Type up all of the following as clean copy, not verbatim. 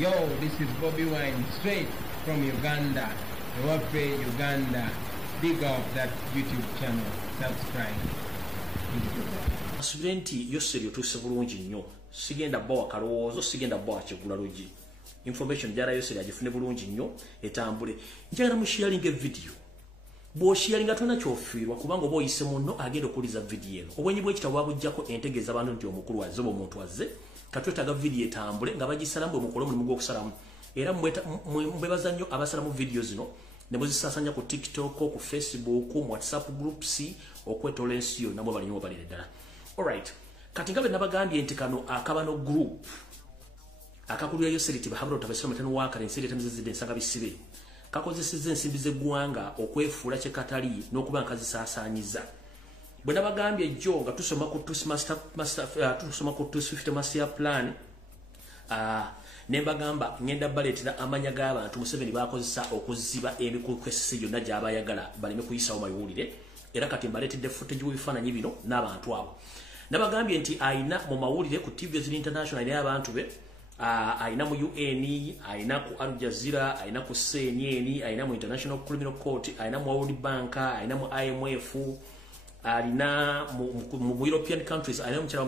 Yo, this is Bobby Wine, straight from Uganda. Ewaffe, Uganda. Big up that YouTube channel. Subscribe. Asubenti yosseri otuse bulungi nnyo. Sigenda bwa kalowoozo, sigenda bwa kigula logi. Information jara yosseri agifune bulungi nnyo etambule. Njagala mu sharing video. Bo sharing atuna kyofiirwa kubanga obo oyise munno agenda okuliza video eno. Obwenyi bw'ekitabo babujjako entegeeza abantu nti omukulu wazze omuntu wazze. Katwetaga video etambule nga bagisalamu omukolo mulimu gw'okusalamu. Era mwebaza nnyo abasalamu video zino ne muzisasanya ku TikTok, ku Facebook, ku WhatsApp groups, okwetola ensi yonna mwe balinyo balire ddala. Alright. Kati nga bwe nabagambye nti kano akabano group akakulira yoseriti bahabula otabasira matano wakale ensiri temuzizide nsanga bisibe. Kakozesezza ensimbi z'eggwanga okwefuula kye katali n'okuba nkazisaasaanyiza. Bwe nabagambye jjo nga tusoma ku tusoma ku 250 Master Plan nembagamba ngenda baleetera amanya g'abantu Museveni bakozesa okuziba emikukwesisi yonna gy'abayagala baleme kuyisawo mawulire era kati mbaleetedde footage w'ebifaananyi bino n'abantu abo. Nabagambye nti ayina mu mawulire ku TV International ayina abantu be ayina mu UN, ayina ku Al Jazeera, ayina ku CNN, ayina mu International Criminal Court, ayina mu World Bank, ayina mu IMF, alina mu European countries, ayina mukyala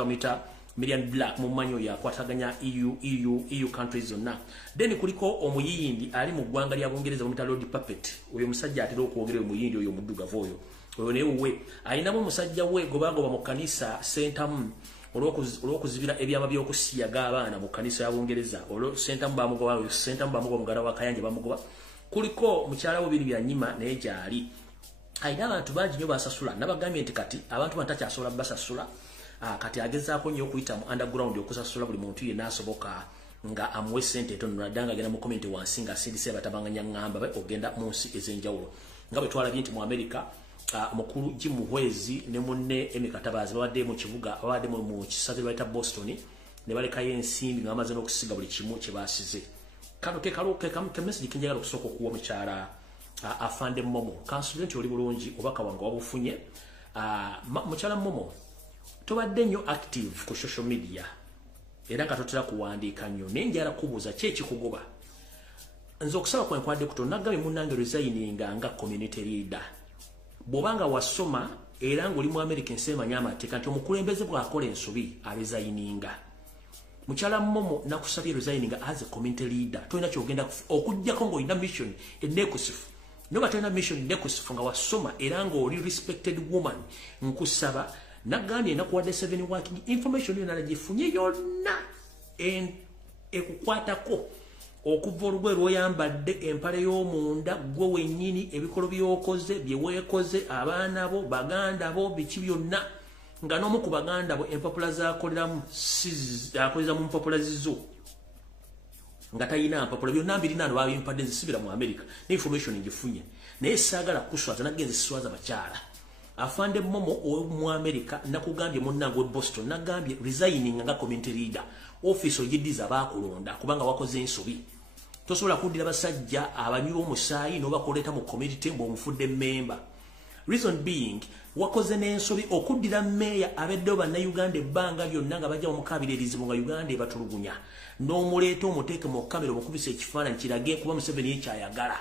wamuyita Million Black mu manyo yakwataganya EU countries zonna. Then kuliko omuyindi ali mu ggwanga lya Bungereza bamuyita Lord Puppet. Oyo musajja atera okwogera omuyindi oyo muddugavu oyo. Oyo newe ayinamu musajja we gobagoba mu kanisa Sentamu olw'okuzibira ebyama by'okusiyaga abaana mu kanisa ya Bungereza. Olwo Sentamu bamugoba mugala wa Kayanja bamugoba. Kuliko mukyala we biri byanyima naye gyali. Ayina abantu bangi nnyo basasula. Nabagambye nti kati abantu batakyasobola basasula. Kati agezaako nnyo okuyita mu underground okusasula buli muntu yenna asoboka nga amuwe ssente etono naddanga agenda mu komenti wansi nga asindise batabanganya ngamba be ogenda mu nsi ez'enjawulo. Nga bwe twalabye nti mu Amerika mukulu Jim Muhwezi ne munne Emikatabazi babadde mu kibuga babadde mu kisaze bayita Boston ne balekayo ensimbi nga bamaze n'okusiga buli kimu kye baasize. Kano ke message kenjagala okusooka okuwa mukyala afande Momo. Kansule nti oli bulungi obaka wange wabufunye. Mukyala Momo tobadde nnyo active ku social media era nga totera kuwandiika nnyo naye njala kubuuza ki ekikugoba. Nze okusaba kwenkwadde kutono nagambye munnange resigninga nga community leader. Bw'obanga wasoma era ng'oli mu America ensi emanya amateeka nti omukulembeze bw'akola ensobi aresigninga. Mukyala Momo nakusabye resigninga as a community leader. Tolina kyogenda okuggyako ng'olina mission enneekusifu. Noba tolina mission enneekusifu nga wasoma era ng'oli respected woman nkusaba nagambye nakuwadde 7 working information yonna nagifunye yonna ekukwatako okuva olugoye lw'oyambadde empale y'omunda gwe wennyini ebikolo by'okoze bye weekoze abaana bo baganda bo biki byonna nga n'omu ku baganda bo empapula z'akoleramu akoleza mu mpapula zizo nga tayina mpapula byonna mbirina babimpadde nzisibira mu America ne information ngifunye naye saagala kuswaza nagenze siswaza bakyala. Afande Momo mu America nakugambye munnange we Boston nagambye resigning nga community leader office ogidiza bakulonda kubanga wakoze ensobi. Tosobola kuddira basajja abanywa omusaayi n'obakoleta mu community ng'omufudde member. Reason being wakoze n'ensobi okuddira meya abedde bannayuganda ebbanga lyonna nga bajja omukabira erizibu nga Uganda ebatulugunya n'omuleeta omuteeke mu kamera omukubisa ekifaananyi kirage kuba Museveni ekyayagala.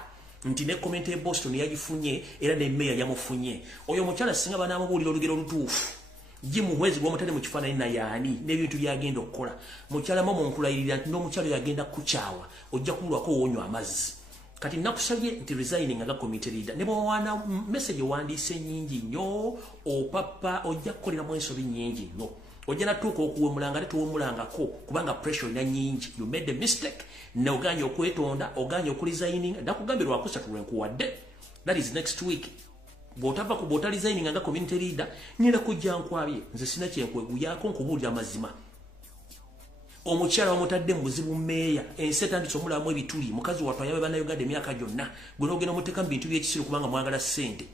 Nti ne komenti e Boston yagifunye era ne meya yamufunye. Oyo mukyala singa banamubuulira olugero olutuufu. Jim Muhwezi gw'omutadde mu kifaananyi na yaani n'ebintu byagenda okukola. Mukyala Momo nkulayirira nti n'omukyala yagenda kukyawa ojja kubulwako owonywa amazzi. Kati nakusabye nti resigning nga community leader. Ne bwawana message wandiise nnyingi nnyo opapa ojja kukoleramu ensobi nnyingi nnyo. Ojja natuuka okuwemulanga ate tuwemulangako kubanga pressure na nyingi. You made a mistake. Ne oganye okwetonda, oganye okuresigning. Nakugambye lwakusatu lwenkuwadde. That is next week. Bw'otava ku bw'ota resigning nga community leader, nina kujja nkwabye. Nze sina kyenkwegulyako nkubuulira mazima. Omukyala wamutadde mu buzibu meeya, ensi etandise omulamu ebituli, mukazi wattu ayabe bannayuganda emyaka gyonna. Gwe n'ogenda omuteeka mu bintu by'ekisiru kubanga mwagala ssente.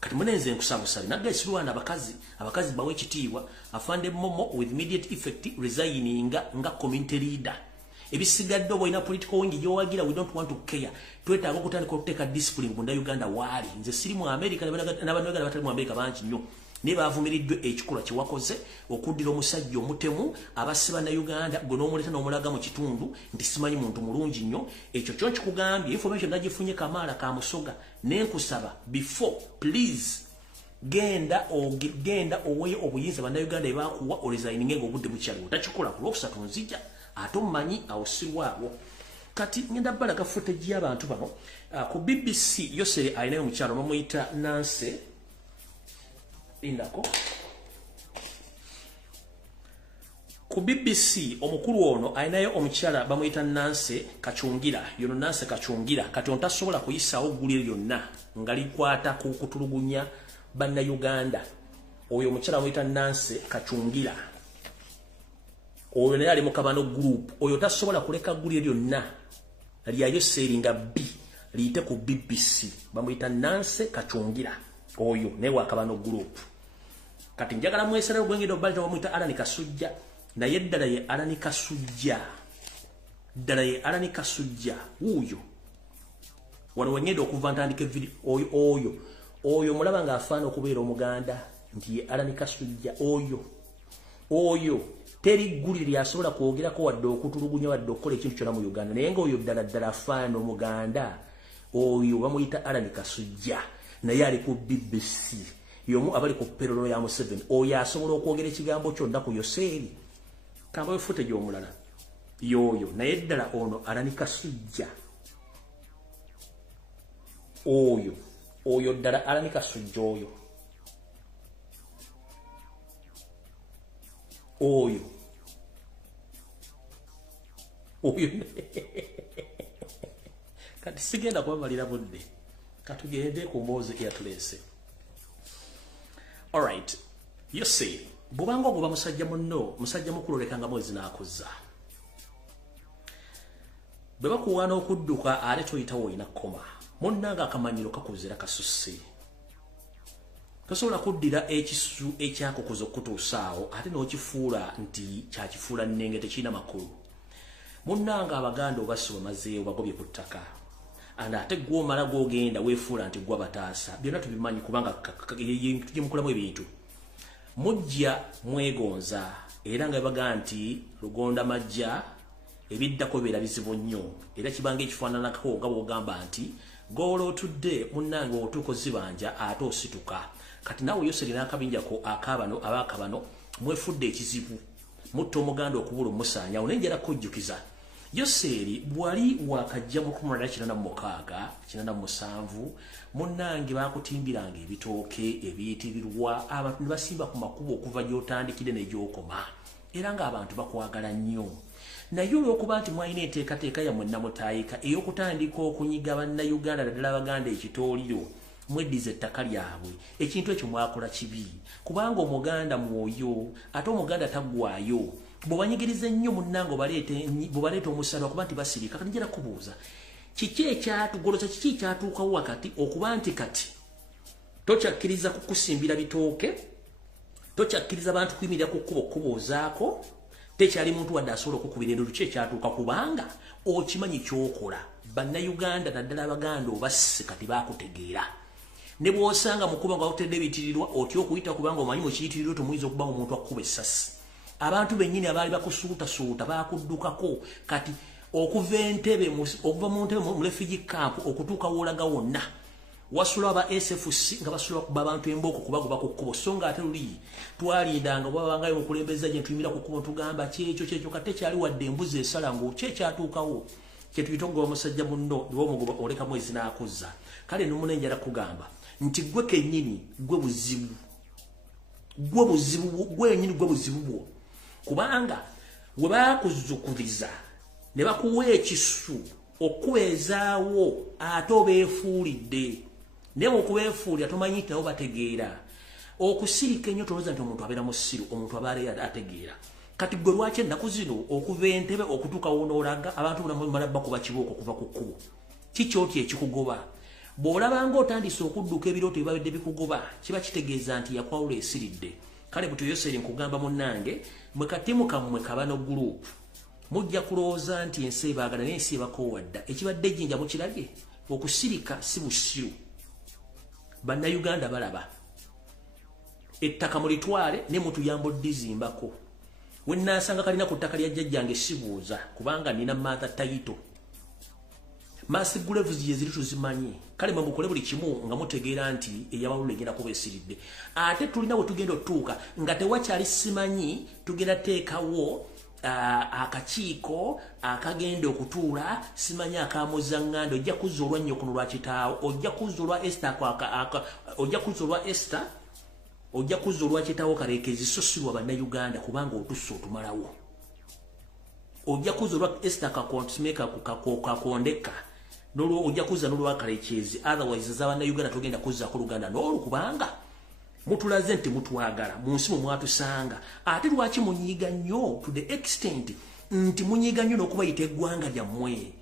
Kati munenze nkusabusabe naggaisirwana abakazi bawe ekitiibwa. Afande Momo with immediate effect resigning nga community leader. Ebisigadde obwina political wing gyowagira we don't want to care. Twetaaga okutandika okuteeka discipline mu Uganda waali. Nze siri mu America n'abannayuganda batali mu America bangi nnyo. ne bavumiriddwe ekikola kye wakoze okuddira omusajja omutemu abasiba na Uganda gwe n'omuleeta n'omulaga mu kitundu nti simanyi muntu mulungi nnyo ekyo kyo kikugambye information nagifunye Kamala ka Musoga nenkusaba before please genda oweyo obuyinza banda Uganda ebakuwa oresigning ng'obudde bukyaliwo takikola ku lwokusatu nzija ate omanyi awusirwawo kati ngenda balaga footage y'abantu bano ku BBC Yosere ayinayo omukyalo bamuyita Nancy indako ku BBC omukulu ono ayinayo omukyala bamuyita Nancy Kachungira yono Nancy Kachungira kati ontasobola kuyisaawo gulire lyonna nga likwata ku kutulugunya banna Uganda oyo omukyala bamuyita Nancy Kachungira oyo naye ali mu Kabano group oyo tasobola kuleka gulire lyonna lyayo seringa B liyite ku BBC bamuyita Nancy Kachungira oyo naye wa Kabano group kati njagala mwesera ogwengedde obalita bamuyita Alani Kasujja naye ddala ye Alani Kasujja ddala ye Alani Kasujja uyo wano wengedde okuva ntandika video oyo mulaba ng'afaana okubeera omuganda nti ye Alani Kasujja oyo teri guli lyasobola kwogerako wadde okutulugunya wadde okukola ekintu kyonna mu Uganda naye ng'oyo ddala afaana omuganda oyo bamuyita Alani Kasujja naye ali ku BBC yomu abali ku perolo ya Museveni oyo asobola okwogera ekigambo kyonna ku Yoseri kamba we footage omulala yoyo naye ddala ono Alani Kasujja oyo ddala Alani Kasujja oyo kati sigenda kubamalira budde katugende ku mboozi eyatulese alright you see bubanga ogoba musajja mukulu lekanga mwezi n'akuzza bwe bakuwaana okudduka ate toyitawo olina kkoma munnanga akamanyiro kakuzira kasusse tosobola kuddira ekisu ekyakukuza okutuusaawo ate n'okifuula nti kyakifuula nnenge tekirina makulu munnanga abaganda obasiba mazeewo bagobye ku ttaka ate gw'omala gw'ogenda weefuula nti gwa bataasa byonna tubimanyi kubanga tugimukulamu ebintu mujja mwegonza era nga baga nti lugonda majja ebiddako beera bizibu nnyo era kibanga ekifaananako nga bw'ogamba nti golo otudde munnange otuuka ozibanja ate osituka kati naawe Yoseri n'akabinjako abakabano mwefudde ekizibu mutta omuganda okubula omusaanyawo naye njala kujjukiza Yoseri bwali wakajja mu 1987 munnange bakutimbiranga ebitooke ebiyitirirwa abantu ne basimba ku makubo okuva gy'otandikire n'egyokoma era ng'abantu bakwagala nnyo naye olw'okuba nti mwalina enteekateeka yammwe namutaayika ey'okutandika okunyiga bannayuganda naddala abaganda ekitooliro mweddiza ettaka lyabwe ekintu ekyo mwakola kibi kubanga omuganda mwoyo ate omuganda taggwayo bw'obanyigiriza ennyo munnange bw'obaleeta omusala kuba nti basirika kati njala kubuuza kiki ekyatuukawo wakati okuba nti kati tokyakkiriza kukusimbira bitooke tokyakkiriza bantu kuyimirira ku kkubo okubuuzaako tekyali muntu wadde asobola okukubira endolo ki ekyatuuka kubanga okimanyi kyokola bannayuganda naddala abaganda obasse kati bakutegeera ne bw'osanga mukuba nga wakutedde ebiyitirirwa otya okuyita kubanga omanyi mu kiyitirirwa tomuyinza okuba omuntu akuba essasi abantu bennyini abaali bakusuutasuuta bakuddukako kati okuva mu ntebe mu refugee camp okutuuka woolaga wonna wasula aba SFC nga basula kuba abantu embooko kubagoba ku kkubo so nga ate luli twalindanga babangayo mukulembeza gye ntuyimira ku kkubo tugamba kyekyo kate kyali wadde embuzi esala ngo kyekyatuukawo kyetuyita okugoba omusajja munno niwo omugoba oleka mwezi n'akuzza kale nomuna enjala kugamba nti gwe kennyini gwe buzibu bwo kubanga we bakuzukuriza ne bakuwa ekisu okubeezaawo ate obeefuulidde naye okubeefuulira tomanyi nti nabo bategeera okusirika ennyo tolowooza nti omuntu abeera musiru omuntu abaale ategeera kati gwe lwaki ennaku zino okuva entebe okutuuka wonoolaga abantu bonamala bakuba kibooko okuva ku kkubo kikyoti ekikugoba bw'olabanga otandise okudduka ebirooto ebibabadde bikugoba kiba kitegeeza nti yakwawula esiridde kale butyo Yoseri nkugamba munnange mwe katimu kammwe Kabano group mujja kulowooza nti ensi ebaagala naye ensi ebakoowadda ekibadde ejjinja mukirabye okusirika si busiru bannayuganda balaba ettaka mulitwale ne mutu yambo dizimbako wenasanga kalina ku ttaka lya jjajjange sibuuza kubanga nina mother title masigule vuzi yeziri tuzimanyi kale mukole buli kimu nga mutegeera nti eyabawulu egenda kuba esiridde ate tulina bwe tugenda otuuka nga tewakyali simanyi tugenda teekawo akakiiko akagenda okutuula simanyi akamuzanganda ojja kuzza olwannyokono lwa kitaawo ojja kuzza olwa Esther ojja kuzza olwa Esther ojja kuzza olwa kitaawo kaleekezi so si lwa bannayuganda kubanga otusse otumalawo ojja kuzza olwa Esther kakondeka nolwo ojja kuzza n'olwa kaleekezi otherwise z'abannayuganda togenda kuzzaako Luganda n'olwo kubanga mutulaze nti mutwagala mu nsi mwe mwatusanga ate lwaki munyiiga nnyo to the extent nti munyiiga nnyo n'okubayita eggwanga lyammwe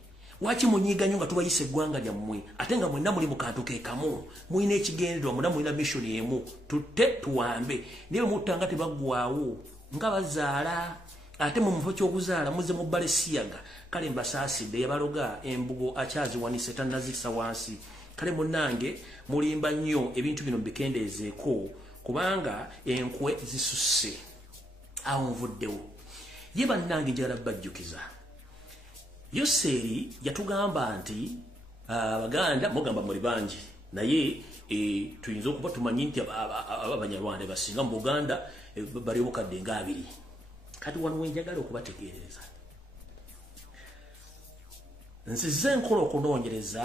waki munyiiga nnyo nga tubayisa eggwanga lyammwe ate nga mwenna muli mu kantu ke kamu mulina ekigendererwa mwenna mulina mission emu tutte tuwambe naye muttanga tebaggwaawo nga bazaala ate mu mufo ky'okuzaala muze mu bbale siyaga kale mbasaasidde yabaloga embugo akyaziwanise tannazisa wansi kale munnange mulimba nnyo ebintu bino bikendeezeeko kubanga enkwe zisusse awo nvuddewo ye bannange njagala bajjukiza Yoseeri yatugamba nti Abaganda mugamba muli bangi naye tuyinza okuba tumanyi nti abanyarwanda basinga mu Buganda bali obukadde nga 2 kati wano wenjagala okubategeereza nsize enkola okunoonyereza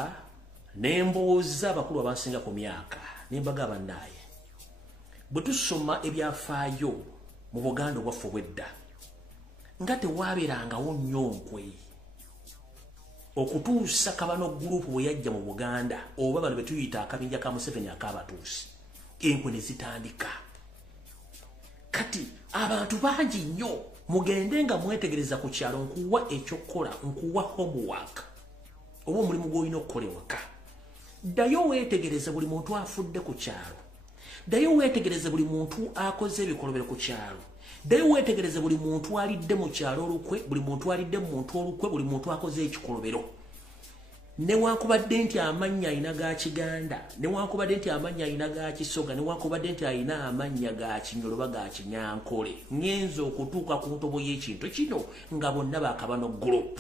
nembuuza abakulu abansinga ku myaka nembaga bannaye bwe tusoma ebyafaayo mu Buganda obwaffe obwedda nga tewaabeerangawo nnyo nkwe okutuusa Kabano group bwe yajja mu Buganda oba bano betuyita akabinja ka Museveni akabatuusi enkwe ne zitandika kati abantu bangi nnyo mugende nga mwetegereza ku kyalo nkuwa ekyokola nkuwa homework oba omulimu gw'olina okukola ewaka ddayo weetegereza buli muntu afudde ku kyalo ddayo weetegereza buli muntu akoze ebikolobero ku kyalo ddayo weetegereza buli muntu alidde mu kyalo olukwe buli muntu alidde mu muntu olukwe buli muntu akoze ekikolobero newankubadde nti amannya alina ga Kiganda newankubadde nti amannya alina ga Kisoga newankubadde nti alina amannya ga Kinyolo ba ga Kinyankole ngenzo okutuuka ku ntobo y'ekintu kino nga bonna ba Kabano group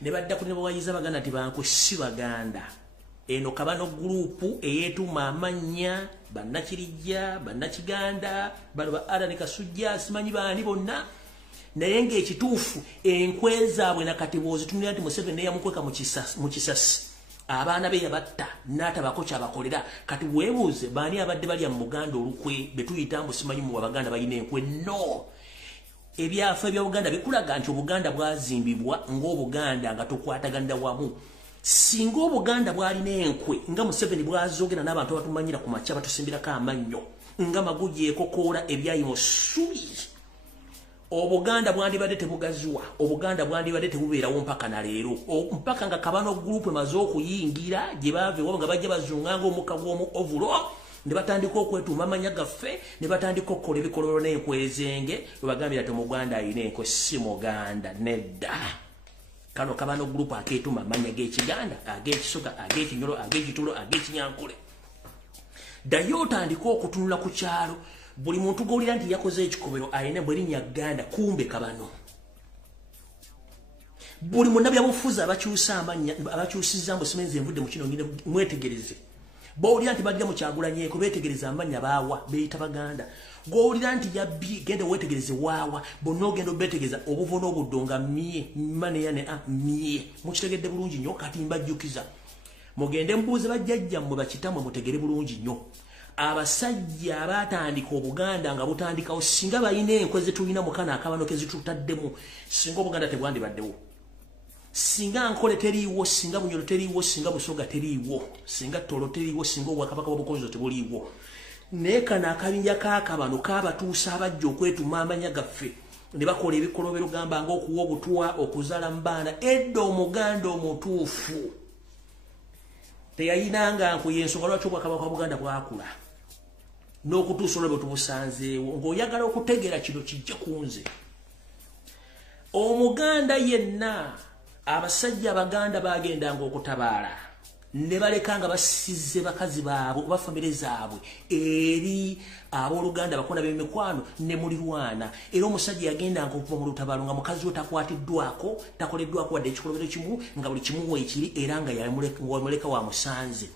ne badda ku ne bawayiza Baganda nti bankwe si Baganda eno Kabano group eyeetuma amannya bannakirijja bannakiganda bano ba Ada ne Kasujja simanyi baani bonna naye ng'ekituufu enkwe zaabwe nakati bw'ozitunira nti Museveni yamukweka mu kisasi abaana be yabatta n'atabako kyabakolera kati weebuuze baani abadde balya mu Buganda olukwe be tuyita mbu simanyi mu Abaganda balina enkwe no ebyafa ebya Buganda bikulaga nti Obuganda bwazimbibwa ng'Obuganda nga tukwataganira wamu singa Obuganda bwalina enkwe nga Museveni bwazogera n'abantu abatumanyira ku makya batusimbirako amannyo nga Maguji ekokoola ebyayimo ssubi Obuganda bwandibadde tebugaziwa Obuganda bwandibadde tebubeerawo mpaka na leero mpaka nga Kabano group emaze okuyingira gye baave wabo nga bajja bazunga ng'omukka gw'omu ovulo ne batandika okwetuuma amanya gaffe ne batandika okukola ebikololo n'enkwezenge we bagambira ti Omuganda alina enkwe si Muganda nedda kano Kabano group akeetuma amanya g'Ekiganda ag'Ekisoga ag'Ekinyolo ag'Ekitulo ag'Ekinyankole ddayo otandika okutunula ku kyalo buli muntu g'olira nti yakoze ekikobero alina bwerinnya Ganda kumbe Kabano buli munnabyabufuzi abakyusa amanya abakyusizza mbu simenze envudde mu kino ngine mwetegereze b'olira nti bajja mu Kyagulanyeeko beetegereza amanya baawa beeyita Baganda g'olira nti yabbi genda weetegereze waawa bonna ogenda obeetegereza obuvo n'obuddo nga mie maneyane mie mukitegedde bulungi nnyo kati mbajjukiza mugende mbuuze bajjajjammwe bakitamwe mutegere bulungi nnyo abasajja abatandika Obuganda nga butandikawo singa balina enkwe zetulina mu kana Akabano ke zitutaddemu singa Obuganda tebwandibaddewo singa Nkole teriiwo singa Bunyolo teriiwo singa Busoga teriiwo singa Tolo teriiwo singa Obwakabaka bw'Obukonzo tebuliiwo naye kano akabinja ka Kabano kabatuusa abajja okwetuuma amanya gaffe ne bakola ebikolobero gamba ng'okuwa obutwa okuzaala mu baana edda Omuganda omutuufu teyayinanga nkuyensonga lwaki Obwakabaka bwa Buganda bwakula n'okutuusa olwo bwe tubusanzeewo ng'oyagala okutegeera kino kijja kunze Omuganda yenna abasajja Abaganda bagendanga okutabaala ne balekanga basize bakazi baabo ba family zaabwe eri abooluganda bakona b'emikwano ne mulirwana era omusajja yagenda okuva mu lutabalo nga mukazi we takwatiddwako takoleddwako wadde ekikolobero kimu nga buli kimu weekiri era nga yamuleka wa musanze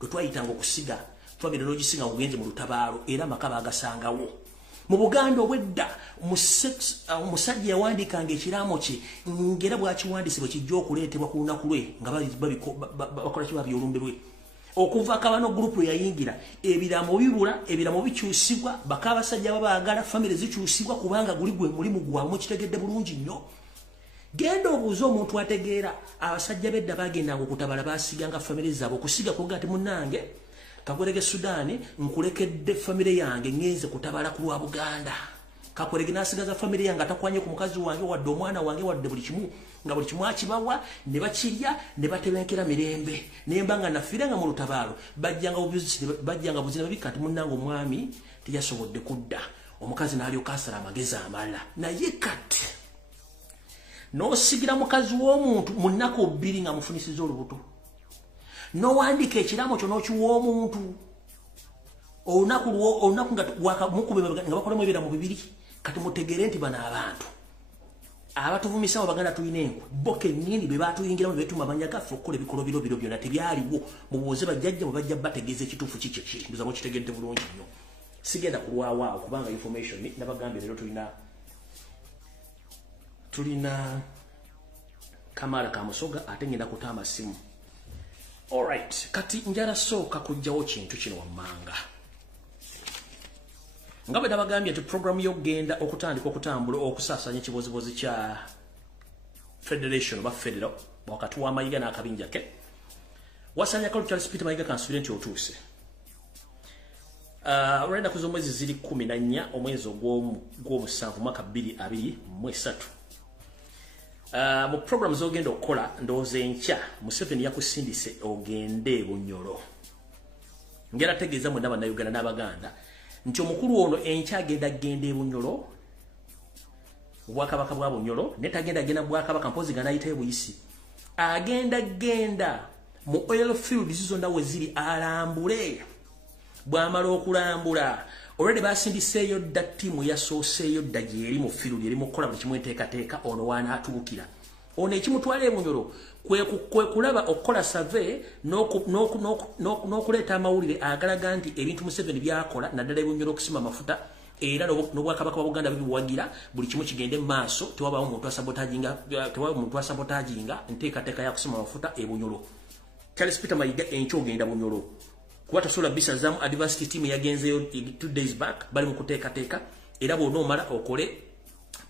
twayitanga okusiga family n'ogisiga ogenze mu lutabalo era maka bagasangawo mu Buganda obwedda omusajja yawandikanga ekiramo kye ngera bwakiwandise bwe kijja okuleetebwa ku lunaku lwe nga bakola kiba byolumbe lwe okuva kabano group yayingira ebiramo bibula ebiramo bikyusibwa bakabasajja babaagala family zikyusibwa kubanga guli gwe mulimu gwamu kitegedde bulungi nnyo genda obuuza omuntu ategeera abasajja bedda bagendanga okutabala basiganga family zaabwe okusiga kuga ati munnange Kakwerege Sudani nkulekedde family yange ngenze kutabala ku lwa Buganda. Kakwerege nasigaza family yange atakwanye ku mukazi wange wadde omwana wange wadde buli kimu nga buli kimu akibawa ne bakirya ne batebenkera mirembe nembanga nafiranga mu lutabalo bajjanga buzina bikati munnango omwami tiyasobodde kudda omukazi n'alyoka asala amagezi amala naye kati n'osigira mukazi w'omuntu mu nnaku bbiri nga mufunisiza olubuto no wandika ekiramo kyo n'okiwa omuntu olunaku nga mukube nga bakolemu ebiramu bibiri kati mutegere nti bano abantu abatuvumisa Abaganda tulina enkwe bo kennyini be batuyingiramu betuma amanya gaffe okukola ebikolo biro byonna tebyaliwo mubuuze bajjajja bwe bajja bategeeza ekituufu kiki ekiri mbuza mukitegedde bulungi nnyo sigenda kulwawaawo kubanga information nabagambye leero tulina Kamala Kamusoga ate ngenda kutama simu. Alright, kati njala sooka kujjawo kintu kino wammanga. Nga bwe nabagambye nti program yogenda okutandika okutambula okusaasanya ekibozibozi kya Federation oba Federal wakati wa Mayiga n'akabinja ke. Wasanya kalu Charles Peter Mayiga kansubire nti otuuse. Olwenda kuza omwezi ziri 14 omwezi ogw'omusanvu mwaka 2023. Mu program zogenda okukola ndowooza enkya Museveni yakusindise ogende Bunyoro. Ngera tegeeza mwena bannayuganda n'Abaganda nti omukulu ono enkya agenda Bunyoro Bwakabaka bwa Bunyoro netagenda Bwakabaka mpozi ganayitayo buyisi agenda mu oil fields zonna we ziri alambule bwamala okulambula already basindiseeyo dda timu yasooseeyo dda gyeri mu field eri mu kukola buli kimu enteekateeka ono wanaatuukira ono ekimutwala Bunyoro kwe kulaba okukola survey n'okuleeta amawulire agalaga nti ebintu Museveni byakola naddala Bunyoro okusima amafuta era n'Obwakabaka bwa Buganda bibiwagira buli kimu kigende mu maaso tewabaawo omuntu asabotaginga enteekateeka ya kusima amafuta Bunyoro. Charles Peter Mayiga enkya ogenda Bunyoro kuba tasobola bisazamu adversity team yagenzeyo 2 days back bali mu kuteekateeka era bw'onoomala okole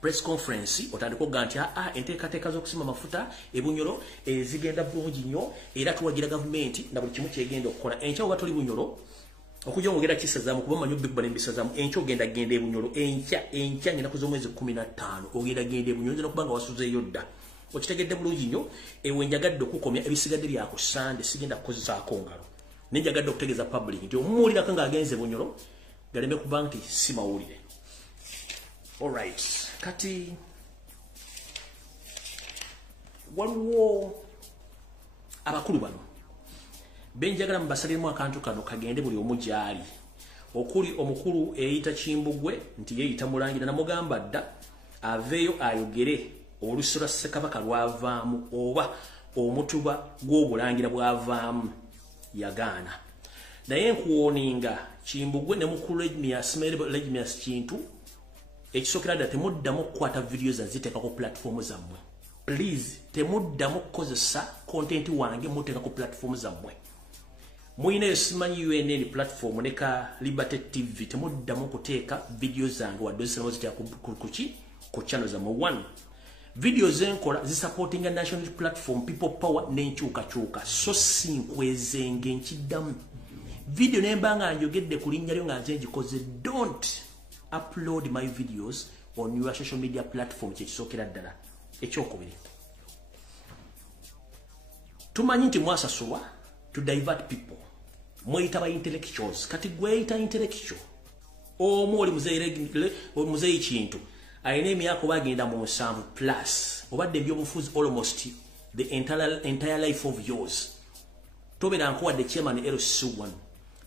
press conference otandika okuga nti enteekateeka z'okusima amafuta Bunyoro zigenda bulungi nnyo era tuwagira gavumenti na buli kimu kyegenda okukola enkya oba toli Bunyoro okujja omugenda kisazaamu kuba manyi obikuba n'embisazaamu enkya ogenda Bunyoro enkya ngenda kuza omwezi 15 ogenda Bunyoro nzina okubanga wasuzeeyo dda okitegedde bulungi nnyo wenjagadde okukomya ebisigadde bya ku Sunday sigenda kukozesaako ngalo nenjagadde okutegeeza public nti omuwulirako ng'agenze Bunyoro galeme kuba nti si mawulire. Alright, kati waliwo abakulu bano benjagala mubasaliremu akantu kano kagende buli omu gyali okuli omukulu eyita Kimbugwe nti yeeyita Mulangira namugamba dda aveeyo ayogere oluso lwa Ssekabaka lwavaamu oba omutuba gw'Obulangira bwavaamu yagaana naye nkuwoninga Kimbugwe ne mukulu Legmias Kintu ekisookera ddala temuddamu kukwata videos aziteeka ku platform zammwe please temuddamu kukozesa content wange muteeka ku platform zammwe muyinayo simanyi UNN platform neka Liberty TV temuddamu kuteeka videos zange wadde ozisalamu ziteeka ku channel zammwe. 1 videos enkola zisupporting a national platform people power n'enkyukakyuka so sinkwezenge nkiddamu video nembanga njogedde ku linnya lyo nga nze ngikoze don't upload my videos on your social media platform kyekisookera ddala. Ekyokubiri tumanyi nti mwasasulwa to divert people mweyita ba intellectuals kati gweyita intellectual omu oli muzeeyi Kintu ayina emyaka bagenda mu 7 plus obadde ebyobufuzi almost the entire life of yours tobera nkuwadde chairman LC1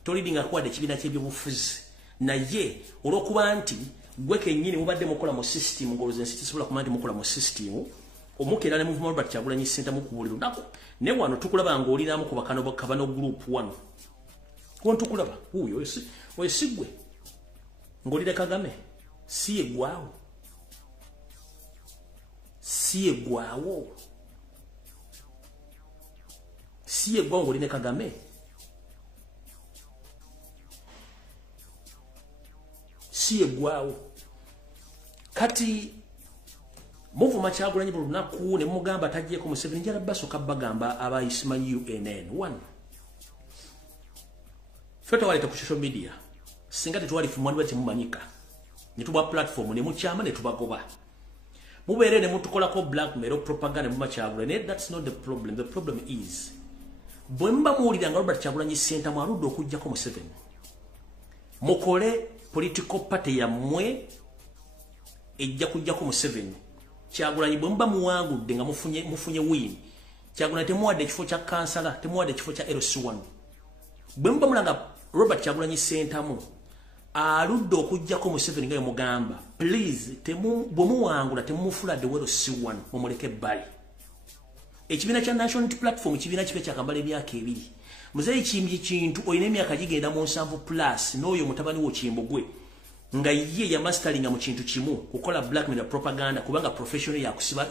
tolidinga kuwadde kibiina ky'ebyobufuzi naye olwokuba nti gwe kennyini mubadde mukola mu system ngoloze nsi kisobola kumanya nti mukola mu system omukera ne movement Robert Kyagulanyi Center mukuwulira nako ne wano tukulaba ng'olinamu ku bakano group 1 wano tukulaba huyo oyesigwe ng'olire Kagame siye gwawo ng'olire Kagame siye gwawo kati Muvuma Kyagulanyi buli lunaku ne mugamba tagyeko Museveni njala basooka bagamba abayisimanyi UNN 1 feta waleta ku social media singa tetwali fumwani bati mumanyika ne tuba platform ne mukyama ne tubagoba mubeere ne mutukolako blackmail propaganda mu Kyagulanyi. That's not the problem. The problem is bwemba muwulira nga Robert Kyagulanyi Center mwarudde okujjako Museveni mukole political party ya mwe ejja kujjako Museveni. Kyagulanyi bwemba muwangudde nga mufunye win Kyagulanyi temuwadde ekifo kya kansala temuwadde ekifo kya LC1 bwemba mulanga Robert Kyagulanyi Center mu aludde okujjako Museveni nga mugamba please bwemuwangula temumufuladde LC1 mumuleke bali ekibiina kya National Platform kibiina kibe kyakambala ebyaka ebiri muzeyi kimbye kintu oyina emyaka gigenda mu 7 plus n'oyo mutabani wo Kimbugwe nga ye ya masteringa mu kintu kimu kukola blackmail propaganda kubanga professional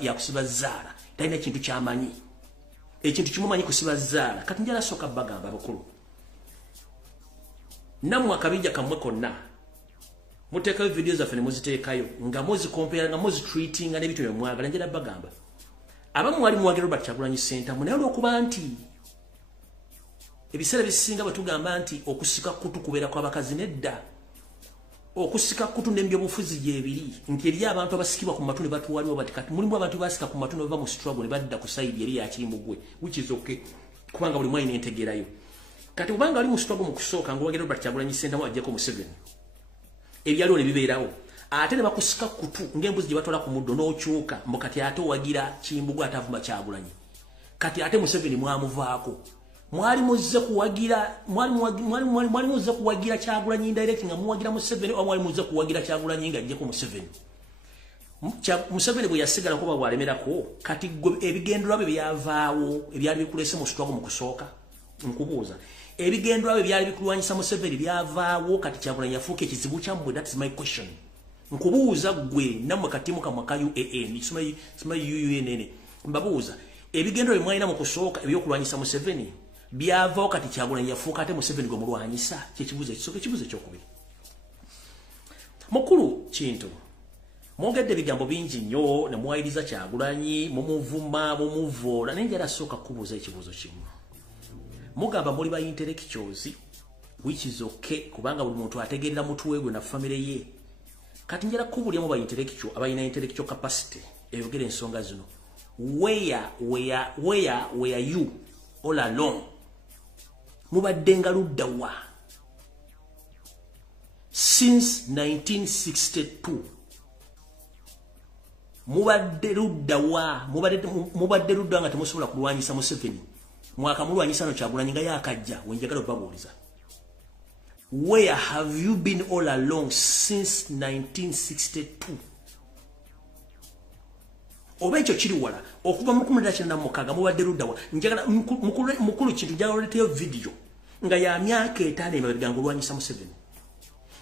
yakusiba zaala talina kintu kyamanyi ekintu kimu manyi kusiba zaala kati njala soka bagamba abakulu namwe akabijja kamwe konna muteekayo videos zaffe ne muziteekayo nga muzi compare nga muzi treating nga n'ebintu byemwagala njala bagamba abamu wali muwagira Robert Kyagulanyi Center mu naye olw'okuba nti ebiseera bisinga batugamba nti okusika kutu kubeera kw'abakazi nedda okusika kutu n'ebyobufuzi gyebiri nti eri abantu abasikibwa ku matu ne batuwaliwo bati kati mulimu abantu basika ku matu ne bava mu struggle ne badda ku side eri ya Kimbugwe which is okay kubanga buli mwayina entegerayo kati kubanga ali mu struggle mu kusooka ng'owagira Robert Kyagulanyi Center mu ajjako Museveni ebyaliwo ne bibeerawo ate ne bakusika kutu ng'embuzi gye batwala ku muddo n'okyuka mbu kati ate owagira Kimbugwe atavuma Kyagulanyi kati ate Museveni mwamuvaako mwali muze kuwagira Kyagulanyi indirect nga muwagira Museveni oba mwali muze kuwagira Kyagulanyi nga ajjeko Museveni Museveni bwe yasigala kuba bwalemerako kati ebigendera bye byavaawo ebyali bikulese mu struggle mu kusooka nkubuuza ebigendera bye byali bikulwanyisa Museveni byavaawo kati Kyagulanyi yafuuka ekizibu kyamwe. That is my question. Nkubuuza gwe namwe katimu kamwe ka UAN simayi UNN mbabuuza ebigendera bye mwalina mu kusooka ebyokulwanyisa Museveni byavaawo kati Kyagulanyi yafuuka ate Museveni gwe mulwanyisa kyekibuuzo ekisooka ekibuuzo ekyokubiri mukulu kintu mwogedde ebigambo bingi nnyo ne muwayiriza Kyagulanyi mumuvuma mumuvoola naye njala asooka kubuuza ekibuuzo kimu mugamba muli ba intellectuals which is okay kubanga buli muntu ategerera mutuwe gwe na family ye kati njala kubulyamu ba intellectual abayina intellectual capacity eyogere ensonga zino where you all along mubadde nga ludda wa since 1962 mubadde ludda wa mubadde ludda nga temusobola kulwanyisa Museveni mwaka mulwanyisa no Kyagulanyi nga yakajja wenjagala obabuuliza where have you been all along since 1962 oba ekyo kiri wala okuva mu 1996 mubadde ludda wa njagala mukulu kintu njagala oleteyo video nga ya myaka 5 emabega ng'olwanyisa Museveni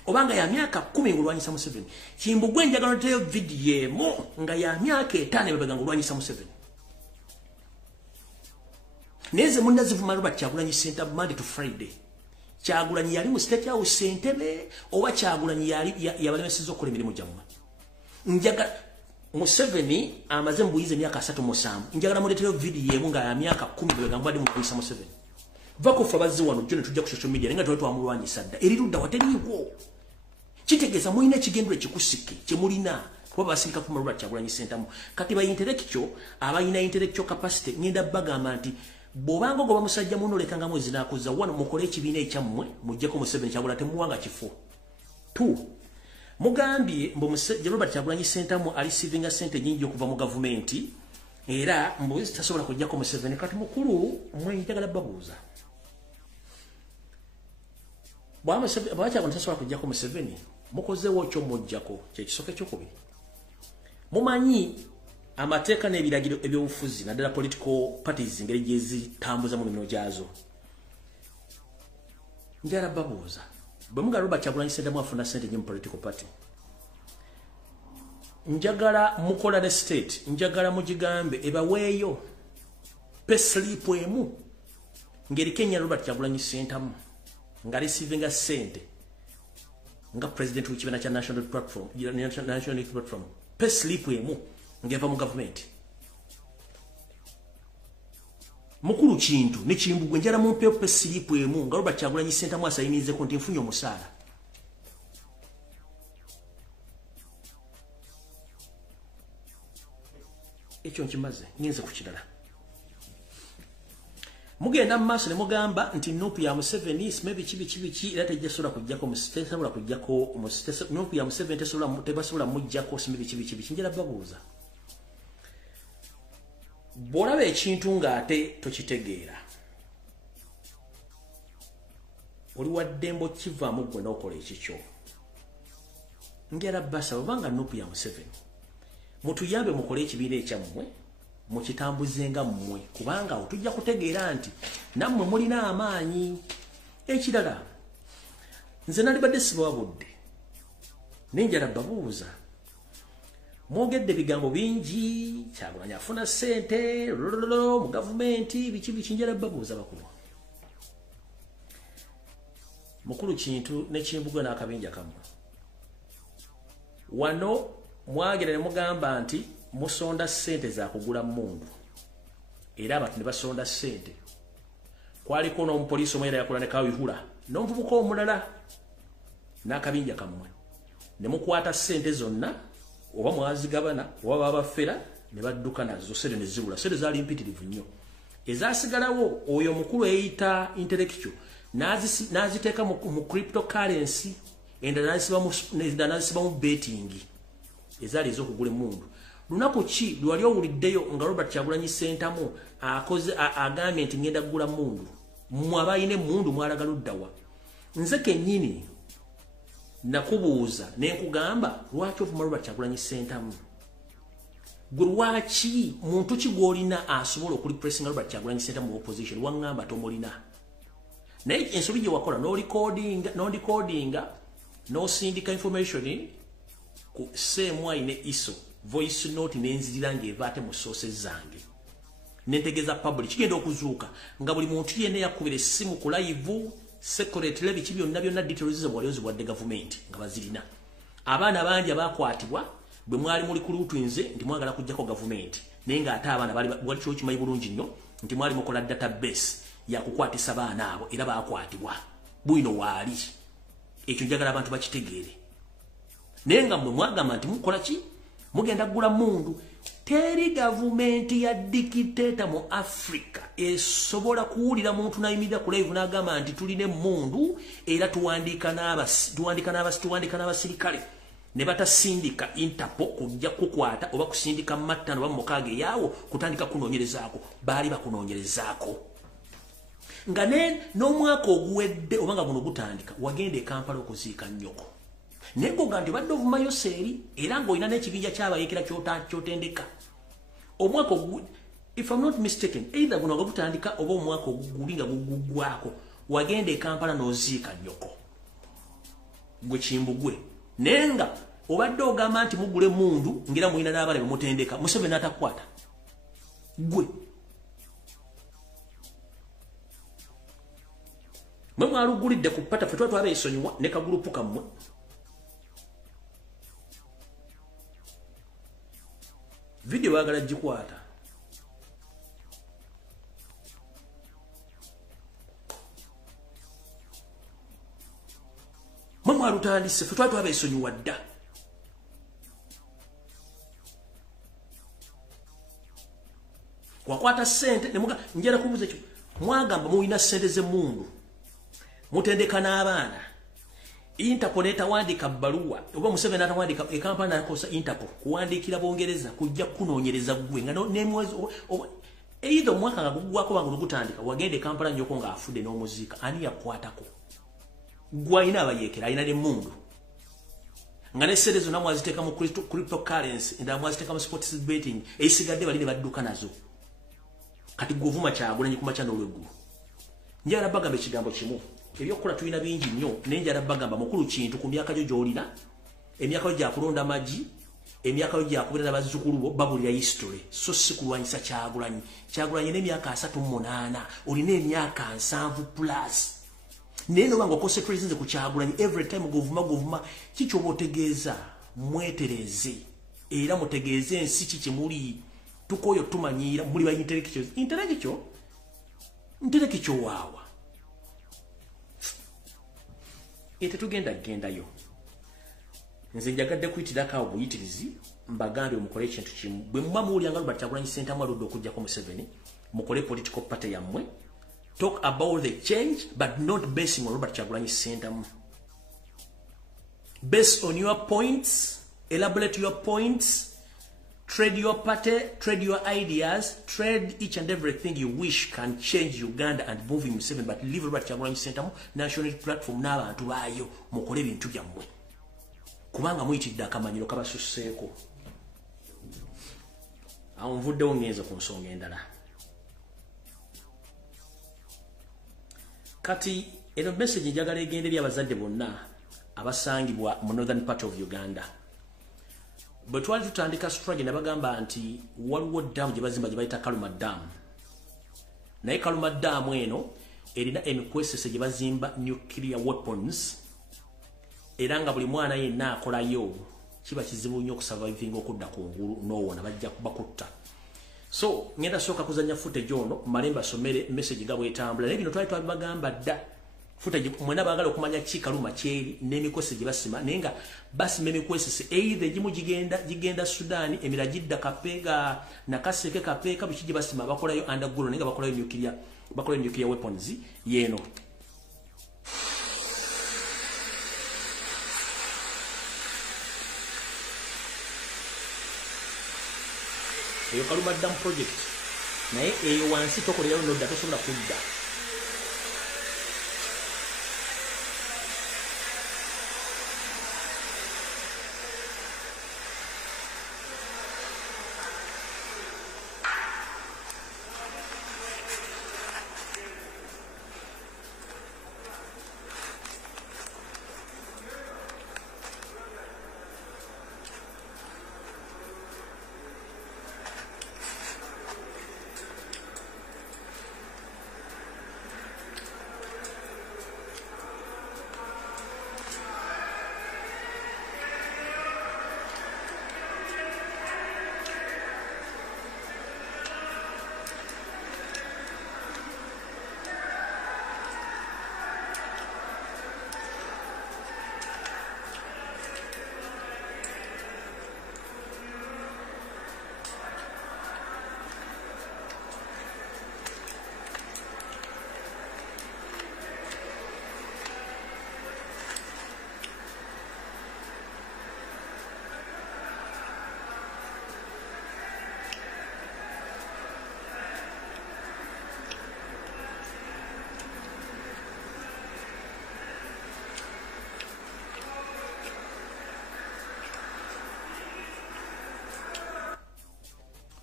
obanga ya myaka 10 ng'olwanyisa Museveni Kimbugwe njagala oleteyo video emo nga ya myaka 5 emabega ng'olwanyisa Museveni neze munda zivuma Robert Kyagulanyi Center Monday to Friday Kyagulanyi yali mu state house Entebbe oba Kyagulanyi yabalemesezza okukola emirimu gyammwe njaga Museveni amaze mbuyize myaka 3 njagala muleteyo video emu nga ya myaka 10 bega mbadde mu kulisa Museveni vako fabazi wano jone tujja ku social media nga twetwa amulwanyisa dda erirudda wateliwo kitegeeza muyina ekigendero ekikusike kyemulina kuba basirika ku Robert Kyagulanyi Center mu kati ba intellectual abayina intellectual capacity ngenda bagamba nti bobanga goba musajja muno lekanga mwezi nakuza wano mukole ekibiina ekyammwe mujjeko Museveni Kyagulanyi temuwanga kifo 2 mugambye mbu Robert Kyagulanyi Center mu ali receiving sente nyingi okuva mu government era mbu tasobola kujjako Museveni kati mukulu mwe njagala babuuza bwacha kontasobola kujjako Museveni mukozeewo kyo mujjako kye kisoke kyokubiri mumanyi amateeka n'ebiragiro ebyobufuzi naddala political parties engeri gye zitambuza mu mimiro gyazo njala babuuza bwe mugala Robert Kyagulanyi Ssentamu afuna ssente nnyo mu political party njagala mukola ne state njagala mugigambe ebaweeyo payslip emu ngeri Kenya Robert Kyagulanyi Ssentamu nga receiving sente nga president w'ekibiina kya national platform payslip emu ngeva mu government mukulu kintu ne kimbugwe njala mumpe payslip emu nga Robert Kyagulanyi Ssentamu asayinize ko nti nfunye omusaala ekyo nkimaze ngenze ku kirala mugenda mu maaso ne mugamba nti nupu ya Museveni maybe kibi era tejjasobola kujjako musitesobola kujjako nupu ya Museveni tebasobola mujjako maybe kibi njala babuuza bw'olaba ekintu ng'ate tokitegeera oli waddembo kivaamu gwe n'okola ekikyo ngera basa obanga nupu ya Museveni mutuyambe mukole ekibiina ekyammwe mukitambuzenga mmwe kubanga otujja kutegeera nti nammwe mulina amaanyi ekirala nze nalibadde sibawabudde nenjala babuuza mwogedde bigambo bingi Kyagulanyi afuna ssente mu gavumenti biki njala babuuza bakulu mukulu kintu nekimbugwe n'akabinja kammwe wano mwagera ne mugamba nti musonda ssente za kugula mundu era abantu ne basonda ssente kwaliko n'omupoliisi omwe era yakola ne kawihula n'omuvubuka omulala n'akabinja kammwe ne mukwata ssente zonna oba mwazigabana oba babafera ne badduka nazo ssente ne zibula ssente zaali mpitirivu nnyo ezasigalawo oyo mukulu eyita intellectual n'aziteeka mu cryptocurrency endala n'azisiba mu betting ezaali ez'okugula emundu lunaku ki lwali owuliddeyo nga Robert Kyagulanyi Ssentamu agambye nti ngenda kugula mundu mmwe abayina emundu mwalaga luddawa nze kennyini nakubuuza nenkugamba lwaki ovuma Robert Kyagulanyi Ssentamu gwe lwaki muntu ki gw'olina asobola okulipressinga Robert Kyagulanyi Ssentamu mu opposition waŋŋamba tomulina naye ensobi gye wakola n'odicodinga n'osindika information ku seemwayi ne iso voice note nenzirira ng'eva ate mu sources zange nentegeeza public kigenda okuzuuka nga buli muntu yenna yakubira essimu ku live secretary biki byonna details ze bwali ozibwadde gavumenti nga bazirina abaana bangi abakwatibwa bwe mwali muli ku luutwinze nti mwagala kujjako gavumenti naye ng'ate abaana wali kyo kimanyi bulungi nnyo nti mwali mukola database yakukwatisa baana abo era baakwatibwa bwino waali ekyo njagala abantu bakitegeere naye nga mmwe mwagamba nti mukola ki mugenda kugula mundu teri gavumenti ya dikiteta mu Africa esobola kuwulira muntu nayimirira ku live n'agamba nti tuline mundu era tuwandika n'abasirikale ne batasindika Interpol kujja kukwata oba kusindika mattano oba mukage yaawo kutandika kunoonyerezaako baali bakunoonyerezaako nga n'omwaka oguwedde obanga guno gutandika wagenda e Kampala okuziika nnyoko nengoga nti badde ovumayo seeri era ng'olina n'ekibinja ky'abayeekera kyotendeka omwaka if I'm not mistaken either guno nga gutandika oba omwaka oguli nga guggwako wagenda e Kampala n'oziika nnyoko gwe kimbugwe naye nga obadde ogamba nti mugule mundu ngera mulina n'abaana be mutendeka Museveni atakukwata gwe mwe mwalugulidde ku pata ffe twaba esonyiwa ne kagulupu kammwe video bagala gikwata mwe mwalutandise ffe twaba esonyiwa dda wakwata ssente njala kubuuza ekyo mwagamba mulina ssente z'emmundu mutendeka n'abaana Interpol etawandika bbaluwa oba Museveni atawandika e Kampala nakosa Interpol kuwandiikira Bongereza kujja kunoonyereza gwe nga n'emwezi either omwaka nga guggwako bangu gutandika wagenda e Kampala nnyoko ng'afudde n'omuziika ani yakwatako gwa ina abayekera ina ne mundu ngane serezo namwe aziteka mu cryptocurrency nda mwaziteka mu sports betting esigadde bali ne badduka nazo kati govuma Kyagulanyi kuma chano lweggu njala bagamba ekigambo kimu ebyokola tulina bingi nnyo nenjala bagamba mukulu kintu ku myaka gyo gyolina emyaka gyo gyakulonda maji emyaka gyo gyakubira bazzukulu bo babulira history so si kulwanyisa Kyagulanyi n'emyaka 38 olina emyaka 7 plus neno wango consequences ku Kyagulanyi every time govuma kicho botegeeza mwetereze era mutegeeze ensi kikimuli tukoyo tumanyira muri ba intellectual wawa ete tugenda yo nze njagadde kuyitira ka obuyitirizi mbagambe omukole ekintu kimu bwe muba muwulira nga Robert Kyagulanyi Ssentamu aludde okujjako Museveni mukole political party yammwe talk about the change but not basing on Robert Kyagulanyi Ssentamu. Based on your points, elaborate your points, trade your party, trade your ideas, trade each and everything you wish can change Uganda and move in Museveni, but leave Robert Kyagulanyi Ssentamu national platform n'abantu baayo mukole ebintu byammwe kubanga muyitidde akamanyiro kabasusseeko awo nvuddewo ngenze ku nsonga endala. Kati eno message njagala egende eri abazadde bonna abasangibwa mu northern part of Uganda. Bwe twali tutandika struggle nabagamba nti waliwo dam gye bazimba gye bayita Kaluma Dam. Naye Kaluma Dam eno erina emikwesese gye bazimba nuclear weapons era nga buli mwana yenna akolayo kiba kizibu nnyo okusurviving okudda ku ngulu n'owona bajja kubakutta. So ngenda soka kuzanya footage ono malemba somere message gabwe etambula naye bino twali twabagamba dda footage mwena bagala okumanya Kaluma kyeri n'emikwese gye basima nenga basima emikwese either gimu gigenda Sudan emira jidda kapega na kaseke kapeka biki gye basima bakolayo underground nenga bakolayo nuclear weapons yeno. Eyo Kaluma Dam project naye eyo wansi tokolerayo nodda tosobola kudda.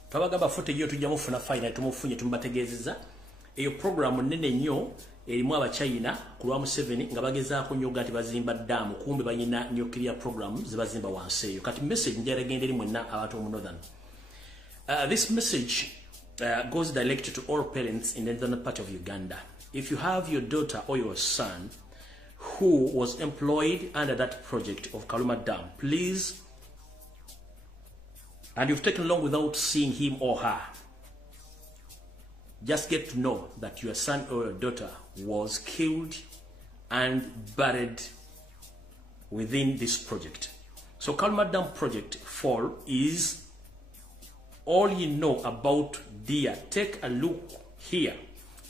Twabagamba footage yo tujja mufuna fine tumufunye tumbategezeza eyo program nene nnyo erimu abachina ku lwa Museveni nga bagezaako nnyo gati bazimba dam kumbe banyina nuclear program zibazimba wansi eyo. Kati message njala gende eri mwenna abantu mu northern. This message goes direct to all parents in the northern part of Uganda. If you have your daughter or your son who was employed under that project of Kaluma Dam, please, and you've taken long without seeing him or her, just get to know that your son or your daughter was killed and buried within this project. So Kaluma Dam project fall is all you know about, dear. Take a look here.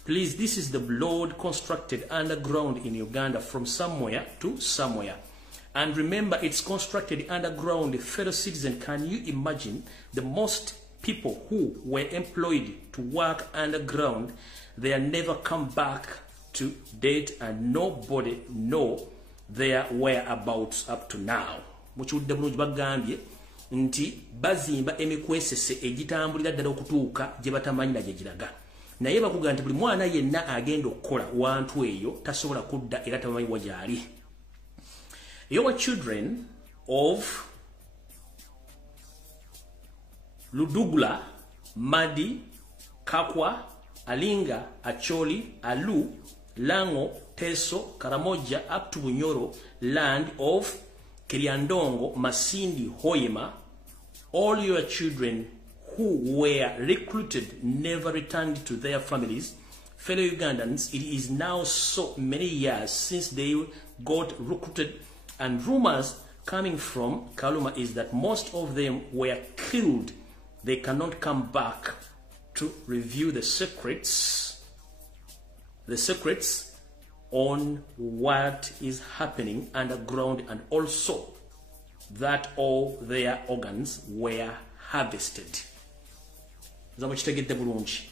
Please, this is the blood constructed underground in Uganda from somewhere to somewhere. And remember, it's constructed underground. Fellow citizen, can you imagine the most people who were employed to work underground, they are never come back to date, and nobody know their whereabouts up to now. Muchudde bulungi bagambye nti bazimba emikwesese egitambulira ddala okutuuka gye batamanyi na gye giraga. Naye bakugamba nti buli mwana yenna agenda okukola wantu eyo tasobola kudda era tamanyi wagyali. Your children of Ludugula, Madi, Kakwa, Alinga, Acholi, Alu, Lango, Teso, Karamoja, up to Bunyoro, land of Kiriandongo, Masindi, Hoima, all your children who were recruited never returned to their families. Fellow Ugandans, it is now so many years since they got recruited, and rumors coming from Kaluma is that most of them were killed. They cannot come back to review the secrets on what is happening underground, and also that all their organs were harvested. Zamuchitegedde bulungi.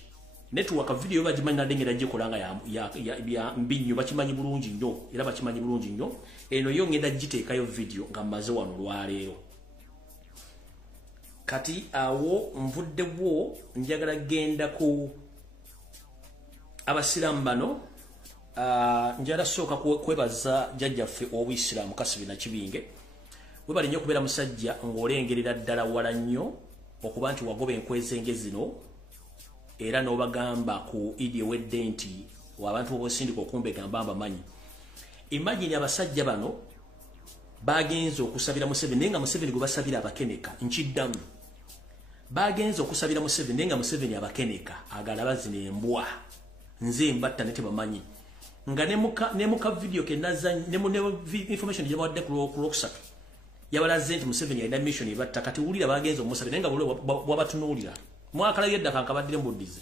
Network video bajimanyi nadengera jikolanga ya mbinyo bachimanyi bulungi nnyo era bachimanyi bulungi nnyo. Eno yo ngenda giteekayo video nga mmaze wano lwaleero. Kati awo nvuddewo njagala genda ku abasiramu bano. Njala sooka kwebaza jjajjaffe obuyisiraamu Kasibina Kibinge. Webali nnyo kubeera musajja ng'olengerera ddala wala nnyo okuba nti wagoba enkwezenge zino era n'obagamba ku idi ewedde nti abantu obwesindika okumbe gamba mbamanyi. Imagine abasajja bano bagenze okusabira Museveni naye nga Museveni gwe basabira abakeneka nkiddamu. Bagenze okusabira Museveni naye nga Museveni abakeneka agala bazina embwa nze mbatta ne tebamanyi. Nga ne muka video ke nazanyi ne information gye bawadde ku lwokusatu yabalaze nti Museveni alina mission ebatta kati wulira bagenze omusabira naye nga bwabatunuulira mwakala yedda kankabadire mbuddize.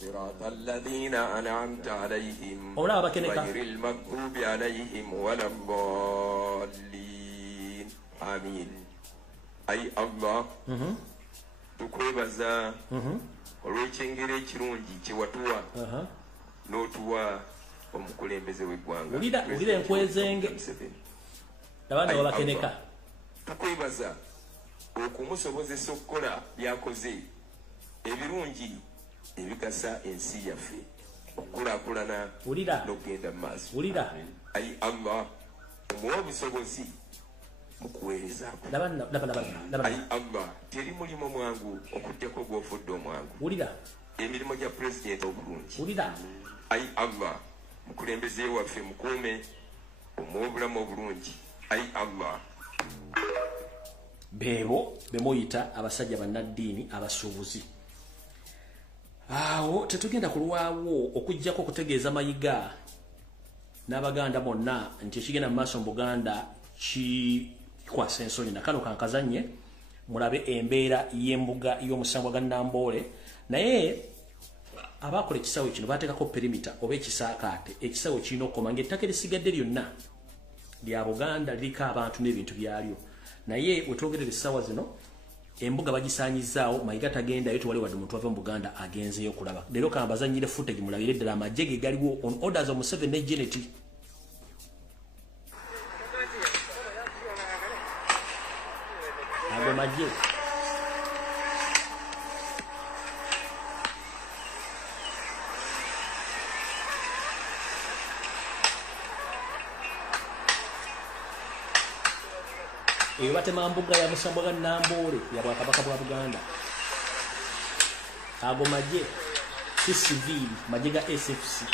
صراط الذين أنعمت عليهم غير المغضوب عليهم ولا الضالين آمين. أي الله tukwebaza olw'ekyengera ekirungi kyewatuwa n'otuwa omukulembeze w'eggwanga. Ulira enkwezenge abaana babakeneka. Tukwebaza okumusobozesa okukola byakoze ebirungi ebigasa ensi yaffe okulaakulana n'okugenda mu maaso. Ayi Allah omuwa obusobozi mu kuweereza kwe. Ayi Allah teri mulimu mwangu okuddeko gw'ofudde omwangu. Emirimu gya pulezidenti obulungi. Ayi Allah mukulembeze waffe mukuume omuwa obulamu obulungi. Ayi Allah beebo bemuyita abasajja bannaddiini abasuubuzi. Awo tetugenda kulwawo okujjako okutegeeza mayiga n'Abaganda bonna nti ekigenda mu maaso mu Buganda kikwasa ensonyi. Nakano kankazanye mulabe embeera y'embuga y'omusango gwa Namboole. Naye abakola ekisawo kino bateekako perimita oba ekisaakaate. Ekisawo kirina okukoma ng'ettaka erisigadde lyonna lya Buganda liriko abantu n'ebintu byalyo. Naye wetwogerera essaawa zino embuga bagisaanyizaawo mayiga tagendayo tewali wadde omuntu ava mu Buganda agenzeyo okulaba. Leero kambazanyire footage mulabire ddala amagye ge galiwo on orders of Museveni ne Janet. Ago magye eyo batema mbuga ya musambo ga Namboole ya Bwakabaka bwa Buganda. Ago magye si civil magye ga SFC.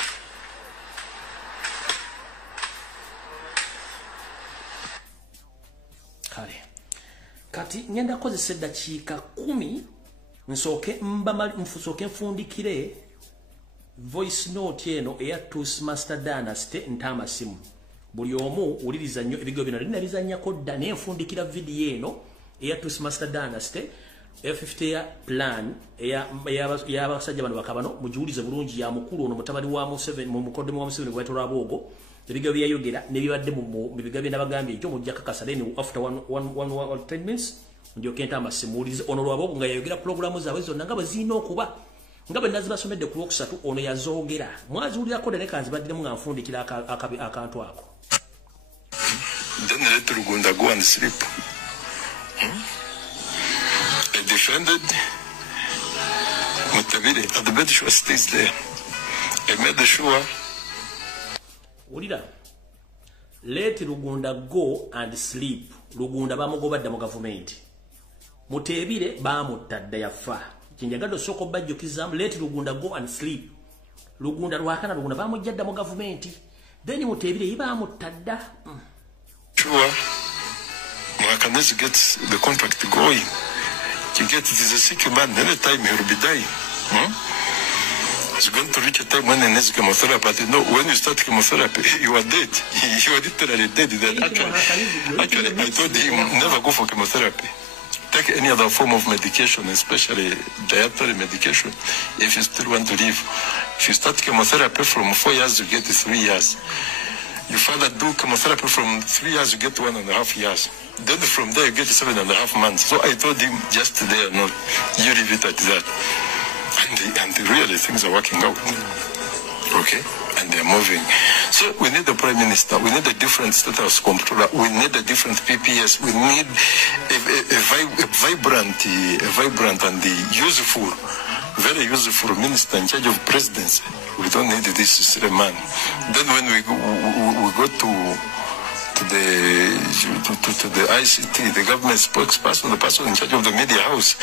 Kale kati ngenda kozesa eddakiika 10 nsooke nfundikire voice note eno eya Toastmaster Dynasty ntamasimu. Buli omu uliriza nnyo ebigo bino linalizannyako dda naye nfundikira video eno eya Toastmaster Dynasty F50 ya plan ey'abasajja bano bakabano mugiwulize bulungi ya mukulu ono mutabani wa Museveni mu mukoddomi wa Museveni gwe bayita Lwabogo. Ebigo byayogera ne bibadde mu bibiga bye nabagambye ekyo mujja kakasa then after 10 minutes ndyoke ntamasimu ulize ono Lwabogo nga yayogera programu zaabwe zonna nga bwe zirina okuba ngabe nazibasomedde ku lwokusatu ono yazoogera mwaziwulirako ne kanzibaddemu nga nfundikira akantu ako. Then let Rugunda go and sleep. I defended Mutabiri, and the bed sure stays there. I made sure. Ulira. Let Rugunda go and sleep. Rugunda bamugobadde mu government. Mutebire bamutadde yafa. Kinjagado soko bajjukizamu let Rugunda go and sleep. Rugunda lwakana Rugunda bamujjadda mu government. Then Mutebire yiba amutadda. Sure. Mwakanezi gets the contract going. You get it is a sick man. Any time he will be dying. It's going to reach a time when he needs chemotherapy. But you know, when you start chemotherapy, you are dead. You are literally dead. Then actually, I told him never go for chemotherapy. Take any other form of medication, especially dietary medication, if you still want to live. If you start chemotherapy from 4 years, you get 3 years. You further do chemotherapy from 3 years, you get 1.5 years. Then from there, you get 7.5 months. So I told him, just there, no, you leave it at that. And really, things are working out. Okay? And they're moving. So we need a prime minister. We need a different status controller. We need a different PPS. We need a vibrant and useful, very useful minister in charge of presidency. We don't need this silly man. Then when we go to the ICT, the government spokesperson, the person in charge of the media house,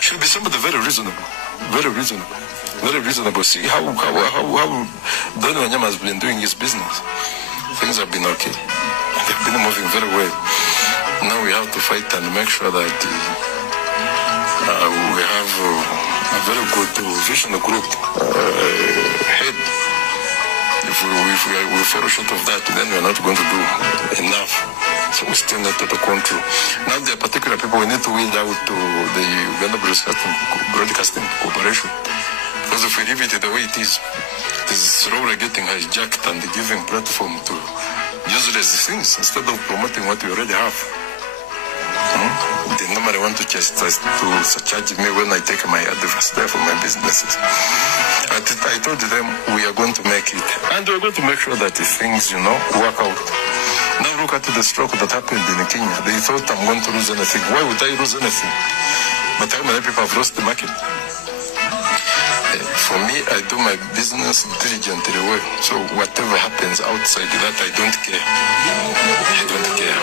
should be somebody very reasonable. Very reasonable. Very reasonable. See how Don Wanyama has been doing his business. Things have been okay. They've been moving very well. Now we have to fight and make sure that we have a very good vision group head. If we fall short of that, then we're not going to do enough. So we still need total control. Now there are particular people we need to weed out to the Uganda Broadcasting Corporation. Because if we leave it the way it is slowly getting hijacked and giving platform to useless things instead of promoting what we already have. They normally want to just charge me when I take my advice there for my businesses. I told them we are going to make it. And we're going to make sure that the things, work out. Now look at the stroke that happened in Kenya. They thought I'm going to lose anything. Why would I lose anything? But how many people have lost the market? For me, I do my business diligently well. So whatever happens outside that, I don't care. I don't care.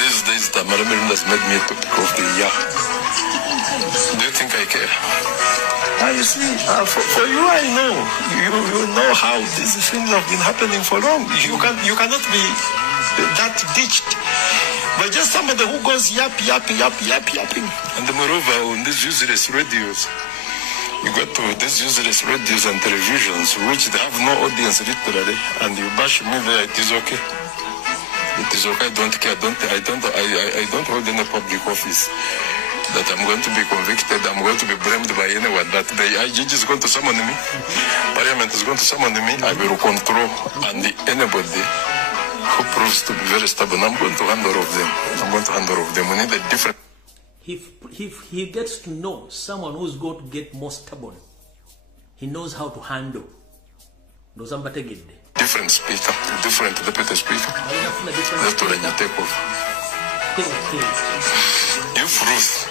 These days, the Maramirin has made me a topic of the year. Do you think I care? You see, for you, I know. You know how these things have been happening for long. You cannot be that ditched. But just somebody who goes yapping. And moreover, on these useless radios, you go to these useless radios and televisions, which they have no audience literally, and you bash me there, it is okay. It is okay, I don't care. I don't hold any public office that I'm going to be convicted, I'm going to be blamed by anyone, that the IGG is going to summon me, Parliament is going to summon me, I will control, and anybody who proves to be very stubborn, I'm going to hand all of them. We need a different... If he gets to know someone who's going to get more stubborn, he knows how to handle. Different speaker, different deputy speaker. That's what I take over. If Ruth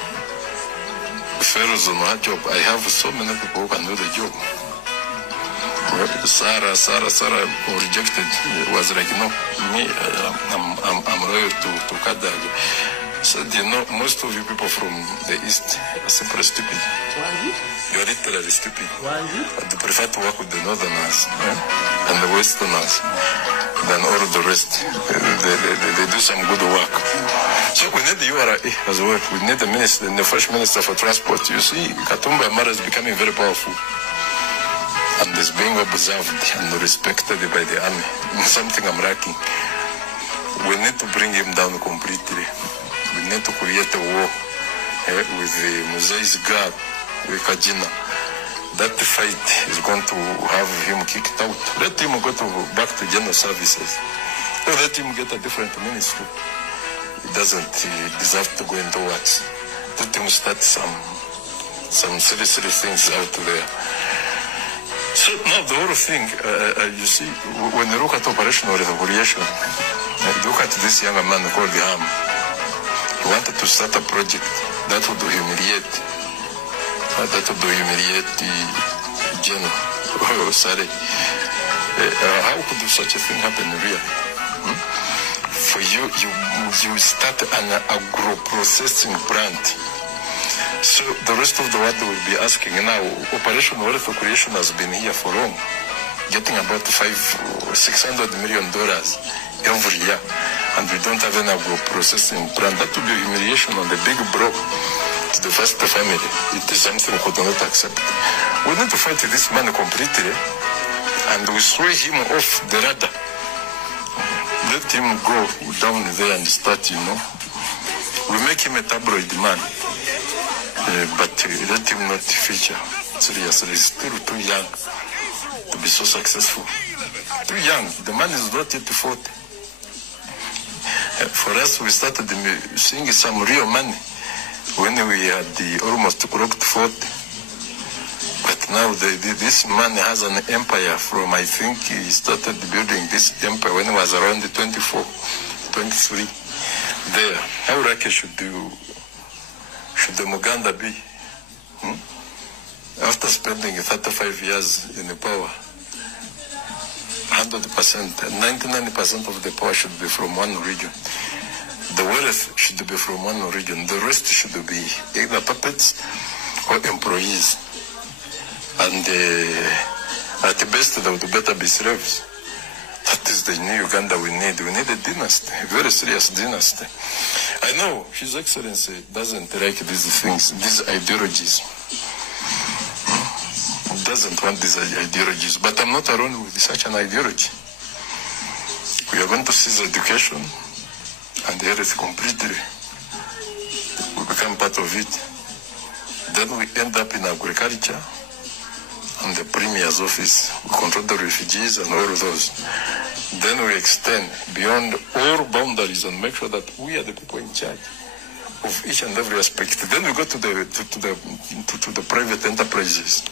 fails on her job, I have so many people who can do the job. Sarah rejected. It was like, me, I'm loyal to KADIMA. Said, most of you people from the East are simply stupid. You are literally stupid. And they prefer to work with the Northerners and the Westerners than all the rest. They do some good work. So we need the URA as well. We need the minister, the fresh minister for transport. You see, Katumba Amara is becoming very powerful. And is being observed and respected by the army. Something I'm lacking. We need to bring him down completely. We need to create a war with the Mosai's God, with Kajina. That fight is going to have him kicked out. Let him go back to general services. Let him get a different ministry. He doesn't deserve to go into what. Let him start some silly things out there. So now the whole thing, you see, when you look at operational evaluation, look at this young man called Ham. He wanted to start a project that would humiliate the general. Oh, sorry. How could such a thing happen really? For you start an agro-processing plant. So the rest of the world will be asking now, Operation Wealth Creation has been here for long, getting about $500 or $600 million every year, and we don't have an agro-processing plant. That would be humiliation on the big bro to the first family. It is something we could not accept. We need to fight this man completely, and we throw him off the radar. Let him go down there and start, we make him a tabloid man. But let him not feature seriously. He's still too young to be so successful. Too young. The man is not yet 40. For us, we started seeing some real money when we had almost clocked 40. But now this man has an empire from, I think he started building this empire when he was around 24, 23. There. How lucky should the Uganda be? After spending 35 years in the power, 100%, 99% of the power should be from one region. The wealth should be from one region. The rest should be either puppets or employees. And at the best, they would better be slaves. That is the new Uganda we need. We need a dynasty, a very serious dynasty. I know His Excellency doesn't like these things, these ideologies. Doesn't want these ideologies, but I'm not alone with such an ideology. We are going to seize education and the health completely. We become part of it. Then we end up in agriculture and the Premier's office. We control the refugees and all of those. Then we extend beyond all boundaries and make sure that we are the people in charge of each and every aspect. Then we go to the private enterprises.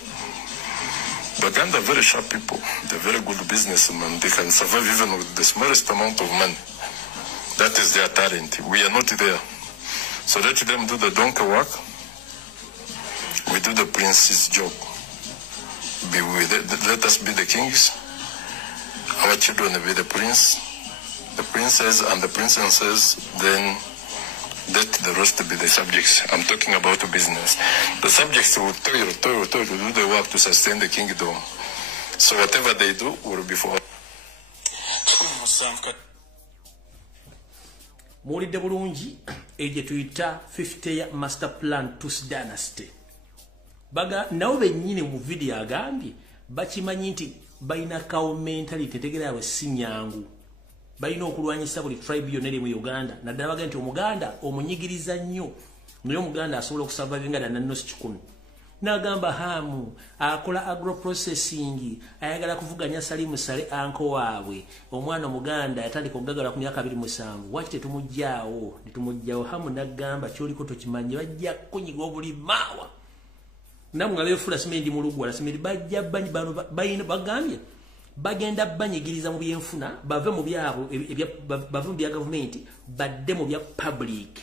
Uganda are very sharp people. They're very good businessmen. They can survive even with the smallest amount of money. That is their talent. We are not there. So let them do the donkey work. We do the prince's job. Let us be the kings. Our children will be the prince, the princess, and the princesses. Then let the rest be the subjects. I'm talking about business. The subjects will toil to do the work to sustain the kingdom. So whatever they do will be for. Mulide bulungi eje tuita 50 master plan to dynasty. Baga nawe benyine mu video agambye bakimanyi nti baina kawo mentality tegera we sinyangu. Baina okulwanyisa buli tribe yonere mu Uganda naddala baga nti omuganda omunyigiriza nnyo naye omuganda asobola okusurvivinga na nnosi 10. Nagamba hamu akola agro processing ayagala kuvuganya salimu sale anko waabwe omwana omuganda yatandika okugagala ku myaka 27 wakite tumujjaawo nitumujjaawo hamu nagamba kyoliko tokimanye bajja kunyiga obuli maawa namwe lefula simendi mulugwa simendi bajja banyi bano bayina bagambye bagenda banyigiriza mu byenfuna bave mu byabo bave mu bya government badde mu bya public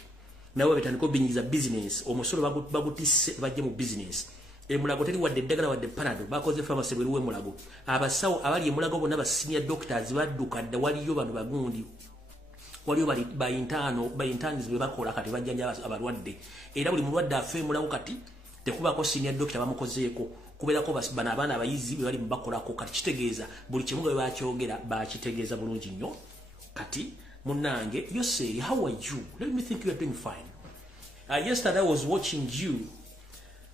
nawe betandika obinyiza business omusolo bagutisse bajje mu business emulago teri wadde eddagala wadde panado bakoze pharmacy bweruwe mulago abasawo abali emulago bonna ba senior doctors badduka dda waliyo bano bagundi waliyo bali bayintani zwe bakola kati bajjanja abalwadde era buli mulwadde afe mulago kati tekubako senior doctor bamukozeeko kubeerako bana abaana abayizi bali mubakolako kati kitegeeza buli kimu bwe bakyogera bakitegeeza bulungi nnyo kati munange Yoseri, how are you? Let me think you are doing fine. Yesterday I was watching you.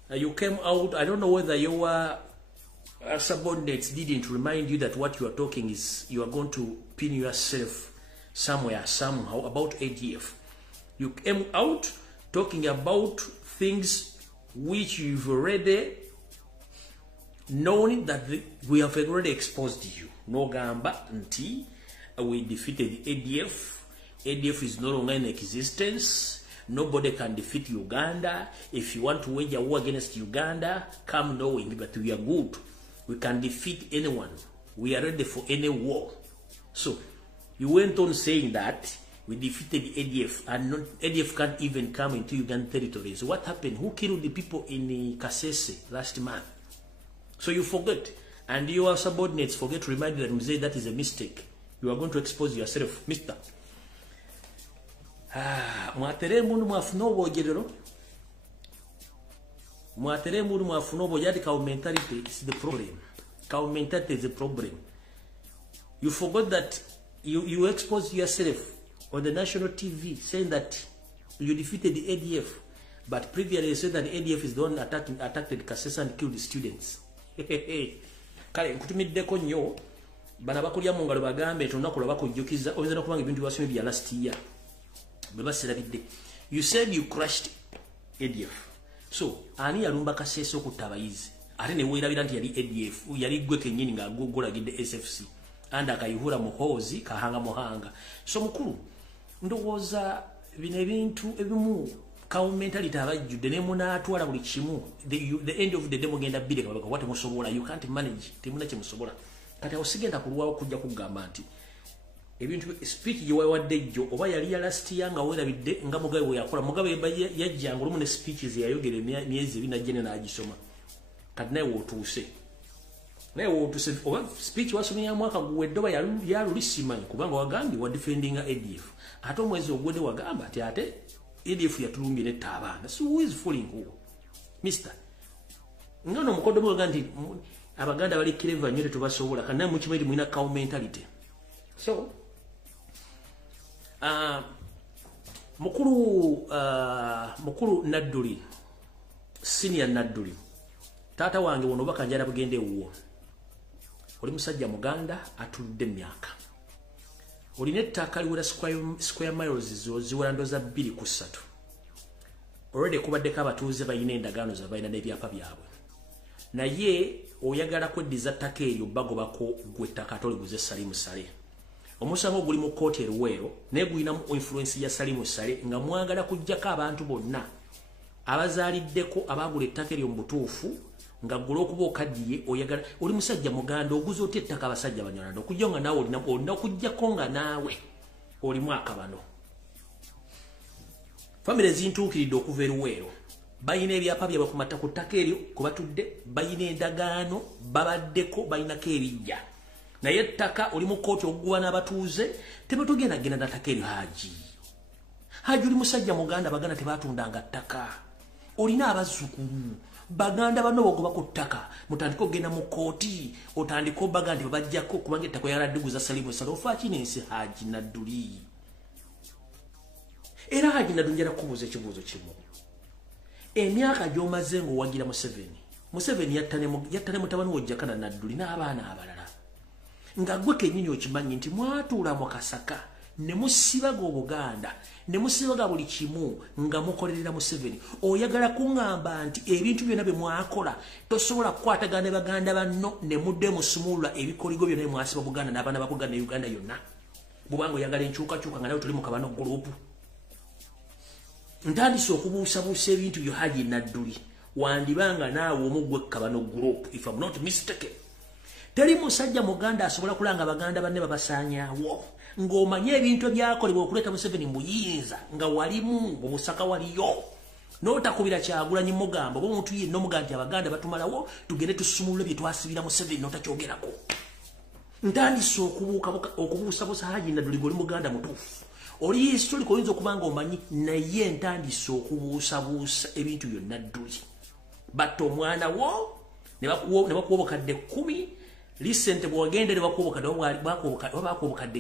You came out. I don't know whether your subordinates didn't remind you that what you are talking is you are going to pin yourself somewhere, somehow about ADF. You came out talking about things which you've already known that we have already exposed you. No gamba nti. We defeated ADF. ADF is no longer in existence. Nobody can defeat Uganda. If you want to wage a war against Uganda, come knowing that we are good. We can defeat anyone. We are ready for any war. So, you went on saying that we defeated the ADF, and ADF can't even come into Ugandan territories. What happened? Who killed the people in Kasese last month? So you forget, and your subordinates forget to remind you that Mzee, that is a mistake. You are going to expose yourself, Mister. Mwatere mundu mwafunobo jedero. Mwatere mundu mwafunobo jadi ka mentality is the problem. Ka mentality is the problem. You forgot that you exposed yourself on the national TV saying that you defeated the ADF, but previously you said that the ADF is the one attacked Kasesa and killed the students. Kale nkutumiddeko nnyo bana bakulya mu ngalo bagambe tunakola bakujjukiza oyinza n'okubanga ebintu byasomye bya last year bwe baserabidde. You said you crushed ADF. So ani yalumba Kasesa okutta abayizi ate ne weerabira nti yali ADF yali gwe kennyini ng'agolagidde SFC anda akayihura muhoozi kahanga muhanga. So mukulu ndowooza bino ebintu ebimu mentality abajjudde ne munaatwala buli kimu. The end of the day mugenda bbire kabaka wate musobola, you can't manage, temuna kye musobola. Kati osigenda kulwawo kujja kugamba nti ebintu speech gye wawadde jjo oba yali ya last year nga weerabidde nga Mugabe bwe yakola. Mugabe yajjanga olumu ne speeches yayogera emyezi ebiri najjene n'agisoma. Kati naye wootuuse oba speech wasomye ya mwaka guwedde oba yaluli simanyi kubanga wagambye wa defending ADF ate omwezi ogwedde wagamba ati ate ADF yatulumbye netta abaana. So who is fooling who? Mister ngono mukodo mwoga nti abaganda bali clever nnyo tetubasobola kana mukimanyi mulina cow mentality. So mukulu Nadduli, senior Nadduli, tata wange wono bakanjala bugende wuwo. Oli musajja Muganda atuludde emyaka. Olina ettaka liwera square miles ziwera ndoza 2 ku 3. Already kubaddeko abatuuze bayina endagaano za bayina n'ebyapa byabwe. Naye oyagala kweddiza ttaka eryo bagobako gwe ttaka toliguze Salimu Sale. Omusango guli mu kooti e Luweero naye gulinamu influence ya Salimu Sale nga mwagala kujjako abantu bonna abazaaliddeko abaagula ettaka eryo mu butuufu nga gula okuba okaddiye oyagala. Oli musajja Muganda oguza otya ettaka abasajja Banyarwanda okujja nga naawe olina okujjako nga naawe olimu akabano. Famire zintuukiridde okuva e Luweero bayina ebyapa byabwe kumata ku ttaka eryo kwe batudde, bayina endagaano babaddeko, bayinako ebijja. Naye ettaka oli mu kooti okuguba n'abatuuze tebatugenda genda na ttaka eryo. Haji oli musajja Muganda, Baganda tebatundanga ttaka. Olina abazzukulu Baganda bano bogoba ku ttaka mutandika ogenda mu kooti otandika obaga nti babajjako kubanga ettaka yaladduguza Salimu Sale. Ofa kinensi Haji Nadduli. Era Haji Nadduli njala kubuuza ekibuuzo kimu. Emyaka gy'omaze ng'owagira Museveni yattane mutabani w'Ojjakana Nadduli n'abaana abalala nga gwe kennyini okimanyi nti mwatuula mu Kasaka ne musibaga Obuganda ne musibaga buli kimu nga mukolerera Museveni. Oyagala kuŋŋamba nti ebintu byonna bye mwakola tosobola kukwatagana ne Baganda banno ne mudde musumulula ebikoligo byonna bye mwasiba Buganda n'abaana ba Buganda ne Uganda yonna. Bw'obanga oyagala enkyukakyuka nga nawe tuli mu kabano gurupu. Ntandise okubuusabuusa ebintu byo Haji Nadduli wandibanga naawe omugwe kabano group if I'm not mistaken. Teri musajja Muganda asobola kulanga Baganda banne babasaanyaawo ng'omanye ebintu ebyakolebwa okuleeta Museveni muyinza nga walimu mu Busaka waliyo n'otakubira Kyagulanyi mugamba oba omuntu yenna omugamba nti Abaganda batumalawo tugende tusumulule bye twasibira Museveni n'otakyogerako. Ntandise okubuusabuusa Haji Nadduli goli Muganda mutuufu. Oli historical oyinza okuba nga omanyi naye ntandise okubuusabuusa ebintu byonna Nadduli. Batta omwana wo ne bakuwa obukadde 10. Recent bwagenda ne bakuwa obukadde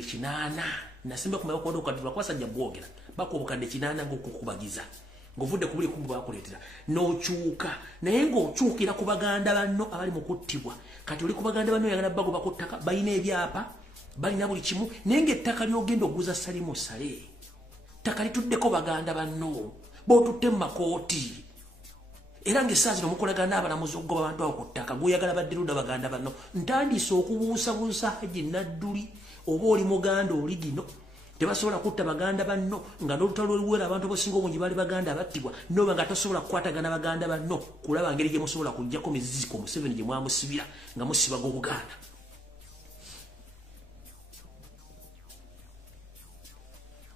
8. Nasimba kumanya bakuwa obukadde bakwasajja bwogera bakuwa obukadde 8 ng'okukubagiza ng'ovudde ku buli kumu bakuleetera n'okyuka naye ng'okyukira ku Baganda banno abali mu kuttibwa. Kati oli ku Baganda banno oyagala bagoba ku ttaka balina ebyapa balina buli kimu naye ng'ettaka ly'ogenda oguza Salimu Sale ttaka lituddeko Baganda banno b'otutte mu makooti. Era ng'essaazi nomukolagana n'abalamuzi okugoba abantu awo ku ttaka gw'oyagala badde ludda Baganda banno. Ntandise okubuusabuusa Haji Nadduli oba oli Muganda oli gino tebasobola kutta baganda banno nga n'olutalo luwera abantu bosinga obungi bali baganda abattibwa noba nga tosobola kukwatagana baganda banno kulaba ngeri gye musobola kujjako miziziko Museveni gye mwamusibira nga musibaga Obuganda.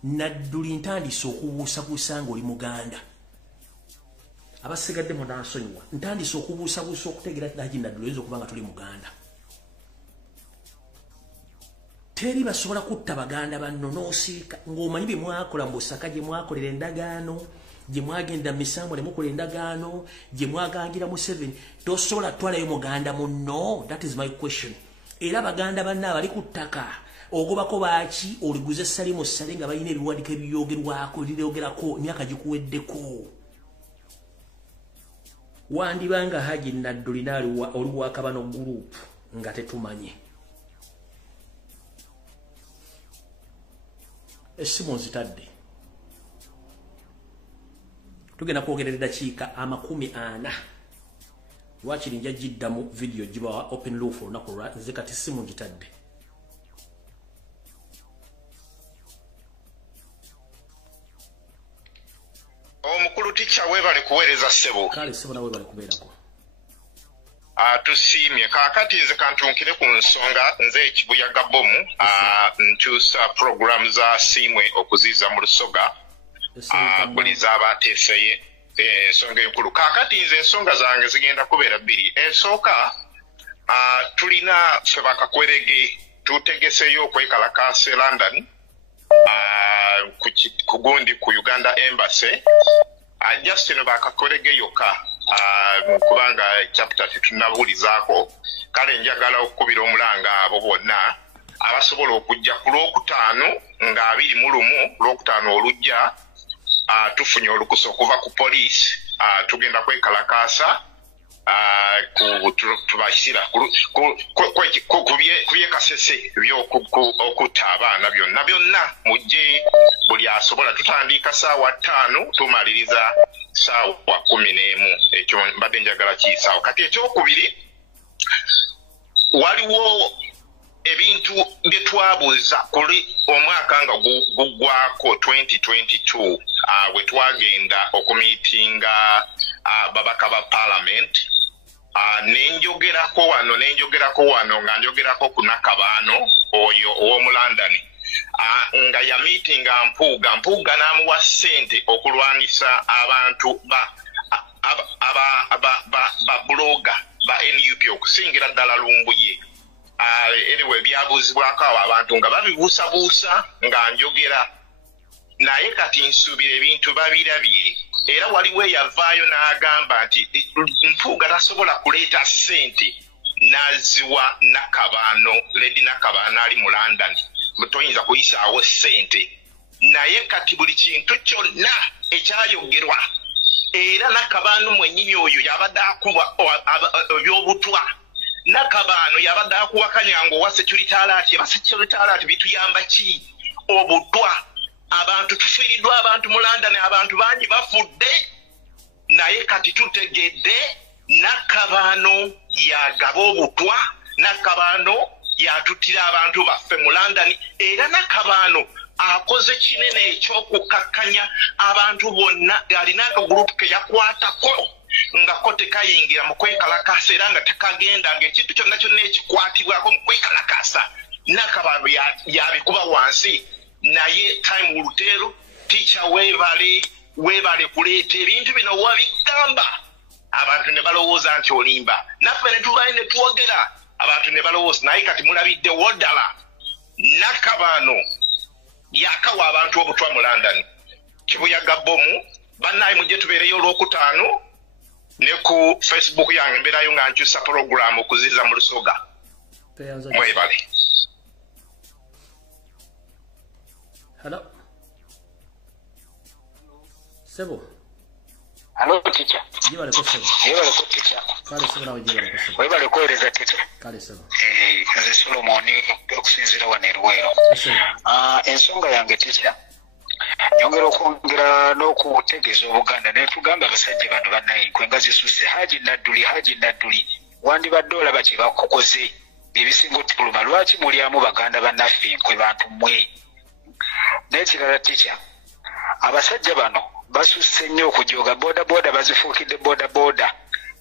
Nadduli ntandise okubuusabuusa ng'oli Muganda. Abasigadde munansonyiwa ntandise okubuusabuusa okutegeera Haji Nadduli oyinza okuba nga tuli Muganda. Teri basobola kutta baganda banno n'osiika ng'omanyi bye mwakola mu Busaka gye mwakolera endagaano gye mwagenda misambo ne mukola endagaano gye mwagangira Museveni tosobola twalayo Muganda munno. That is my question. Era baganda banna abali ku ttaka ogobako baaki oliguze essali mu ssale nga balina ebiwandiiko ebyogerwako ebyogerako emyaka gikuweddeko. Wandibanga Haji Nadduli oli wa Kabano group nga tetumanye. Esimu nzitadde. Tugenda kwogerera eddakiika 40. Lwakiri nja giddamu video gibawa open loop olunaku lwa nze kati simu ngitadde. Omukulu ticha webale kuweereza ssebo. Kale ssebo nawe bale kubeerako. Tusiimye kaakati nze kantunkire ku nsonga nze ekibuyaga bomu nkyusa program za siimwe okuziiza mu Lusoga buli z'abaateeseye ensonga enkulu. Kaakati nze ensonga zange zigenda kubeera bbiri. Ensooka tulina ffe bakakwerege tutegeseyo okwekalakaasa e London ku gundi ku Uganda Embassy Justin bakakwerege yokka kubanga chapter tunabulizaako kale njagala okubira omulanga abo bonna abasobola okujja ku Lwokutaano nga 21 Lwokutaano olujja tufunye olukusa okuva ku police tugenda kwekalakaasa tubashyira kubye kasese by'okutta abaana byonna mujje buli asobola tutandika saawa 5 tumaliriza saawa 11 ekyo mbadde njagala kiyisaawo. Kati ekyokubiri waliwo ebintu bye twabuuza kuli omwaka nga guggwako 2022 bwe twagenda okumiitinga babaka ba parliament nenjogerako wano nga njogerako ku Nakabaano oyo ow'omu London nga ya meetinga mpuuga n'amuwa ssente okulwanisa abantu ba bloga ba NUP okusingira ddala Lumbuye. Anyway byabuuzibwako abo abantu nga babibuusabuusa nga njogera naye kati nsuubira ebintu babirabire. Era waliwo eyavaayo n'agamba nti mpuuga tasobola kuleeta ssente n'aziwa Nakabaano Lady Nakabaano ali mu London toyinza kuyisaawo ssente. Naye kati buli kintu kyonna ekyayogerwa era Nakabaano mwennyini oyo yabadde akuba ebyobutwa. Nakabaano yabadde akuwakanya ng'owa security alert eba security alert bituyamba ki? Obutwa abantu tufiiriddwa abantu mu London abantu bangi bafudde. Naye kati tutegedde Nakabaano yagaba obutwa. Nakabaano yatuttira abantu baffe mu London era Nakabaano akoze kinene ekyokukakkanya abantu bonna alina akagurupu ke yakwatako nga ko tekayingira mu kwekalakaasa era nga tekagenda ng'ekintu kyonna kyonna ekikwatibwako mu kwekalakaasa Nakabaano yabikuba wansi. Naye time Lutero teacher webale kuleeta ebintu bino wabigamba abantu ne balowooza nti olimba naffe ne tubaye ne twogera abantu ne balowooza naye kati mulabidde woddala Nakabaano yakawa abantu obutwa mu London. Kibuyaga bomu bannaye mujje tubeereyo Olwokutaano ne ku Facebook yange mbeerayo nga nkyusa program okuziza mu Lusoga. Mwebale. Hello. Sebo. Hello teacher. Jibale ko sebo. Jibale ko teacher. Kale sebo nawe jibale ko sebo. Webale ko ereza teacher. Kale sebo. Kaze Solomon okusinzira wanerwero. Ensonga yange teacher. Nyongera okwongera n'okutegeeza Obuganda ne tugamba abasajja bano bannaye kwe nga zisuse Haji Nadduli wandibadde olaba kye bakukoze ebisinga okuluma lwaki mulyamu baganda bannaffe nkwe bantu mmwe n'ekirala teacher abasajja bano basusse nnyo okujoga boda bazifuukidde boda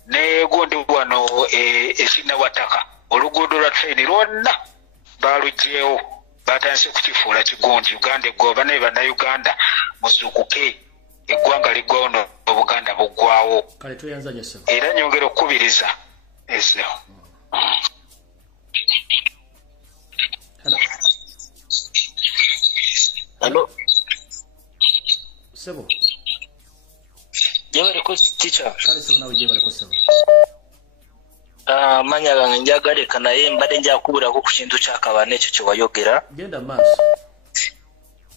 ne gundi wano ekinnawataka oluguudo lwa train lwonna balugyewo batandise kukifuula kigundi Uganda eggooba naye bannayuganda muzuukuke eggwanga liggwawo n'Obuganda buggwawo era nyongera okukubiriza eso. Hello. Sebo. Jebale ko teacher. Kale sebo nawe jebale ko sebo. Manya gange njagale kana ye mbade njakubira ko ku kintu kyakabana ekyo kye wayogera. Genda maaso.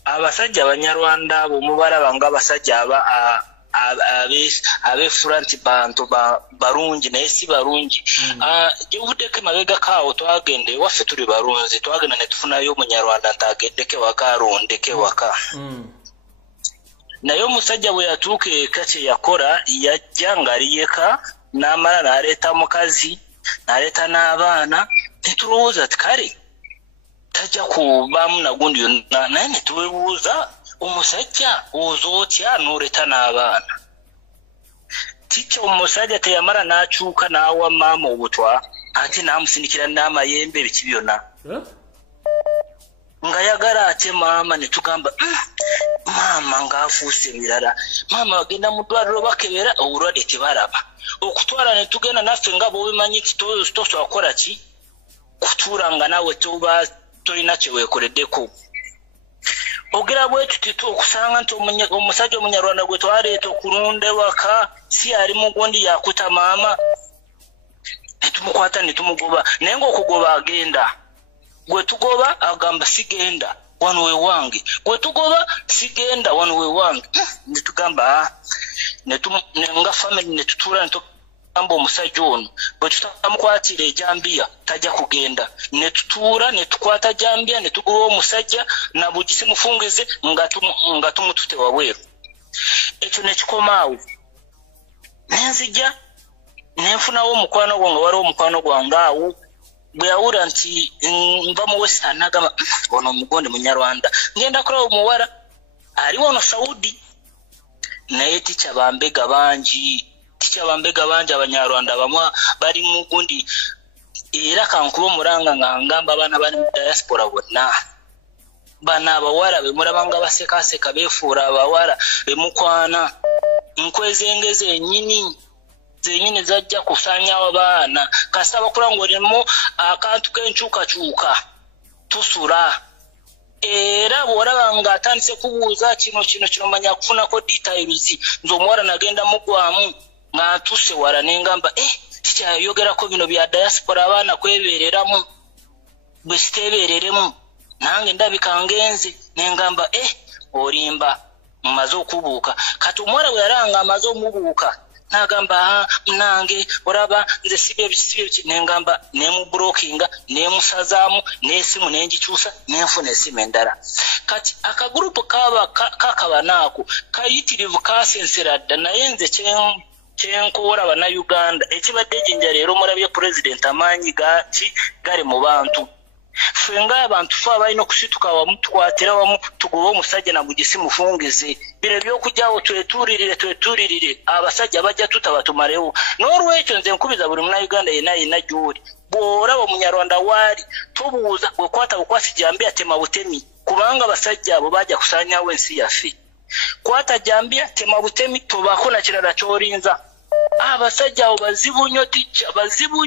Abasajja abanyarwanda abo mubalaba nga abasajja abe front bantu barungi naye si barungi. Jevuddeko mabega kaawo twagende waffe tuli barunzi twagenda ne tufunayo omunyarwanda ntagendeke waka arondeke waka. Naye omusajja bwe yatuuka eka kye yakola yajja ng'aliyeka n'amala n'aleeta mukazi n'aleeta n'abaana ne tulowooza ati kale tajja kubaamu nagundi yonna naye ne tuwebuuza omusajja oza otya n'oleeta n'abaana. Tikya omusajja teyamala n'akyuka n'awa maama obutwa ate n'amusindikira n'amayembe ebiki byonna nga yagala ate maama ne tugamba maama ng'afuuse ebirala maama bagenda mu ddwaliro bakebera obulwadde tebalaba okutwala ne tugenda naffe nga bw'obimanyi nti tosobola kukola ki kutuula nga naawe toba tolina kye weekoleddeko. Ogera bwe tuti okusanga nti omusajja omunyarwanda gwe twaleeta okulunda ewaka si ali mugundi yakuta maama ne tumukwata ne tumugoba naye ng'okugoba agenda gwe tugoba agamba sigenda wano we wange gwe tugoba sigenda wano we wange ne tugamba nga family ne tutuula ne tugamba omusajja ono bwe tutamukwatira ejambiya tajja kugenda ne tutuula ne tukwata jambiya ne tugoba omusajja na bugisi mufungize nga tumutute wabweru. Ekyo ne kikomaawo nenzija nenfunawo omukwano gwange waliwo omukwano gwange awo bwe yawula nti nva mu Western n'agamba ono omugonde munyarwanda ngenda kulaba omuwala ali wano Saudi naye tikya bambega bangi abanyarwanda bamu bali mu gundi era kankuba omulanga nga ngamba abaana bali mu diaspora bonna bana abawala be mulabanga basekaseka beefuula abawala bemukwana nkwezengeze ennyini zajja kusanyawo abaana kasaba kulanga olimu akantu k'enkyukakyuka tusula era bw'olaba nga atandise kubuuza kino manya kufunako details nze omuwala nagenda mugwamu nga ntuse wala nengamba tikyayogerako bino bya diaspora abaana kwebeereramu bwe siteebereremu nange ndabika ngenze nengamba olimba mmaze okubuuka kati omuwala bwe yalanga amaze omubuuka nagamba nange olaba nze sibye nengamba nemublokinga nemusazaamu n'esimu nengikyusa nenfuna esimu endala. Kati akagurupu kakabanaako kayitirivu kasensera dda naye nze kyenkoola bannayuganda ekibadde ejjinja leero mulabye pulezidenti amaanyi gali mu bantu ffe ng'abantu fe abalina okusituka wamu tukwatira wamu tugobe omusajja na bugisi mufungize bino ebyokujyawo twetuulirire abasajja bajja tutaba tumalewo. N'olwekyo nze nkubiza buli munnayuganda yenna gy'oli bw'olaba omunyarwanda waali tobuuza bwekwata bukwasi jambiya tema butemi kubanga abasajja abo bajja kusaanyawo ensi yaffe. Kwata jambiya tema butemi tobaako na kirala ky'olinza. Abasajja abo bazibu nnyo tikya bazibu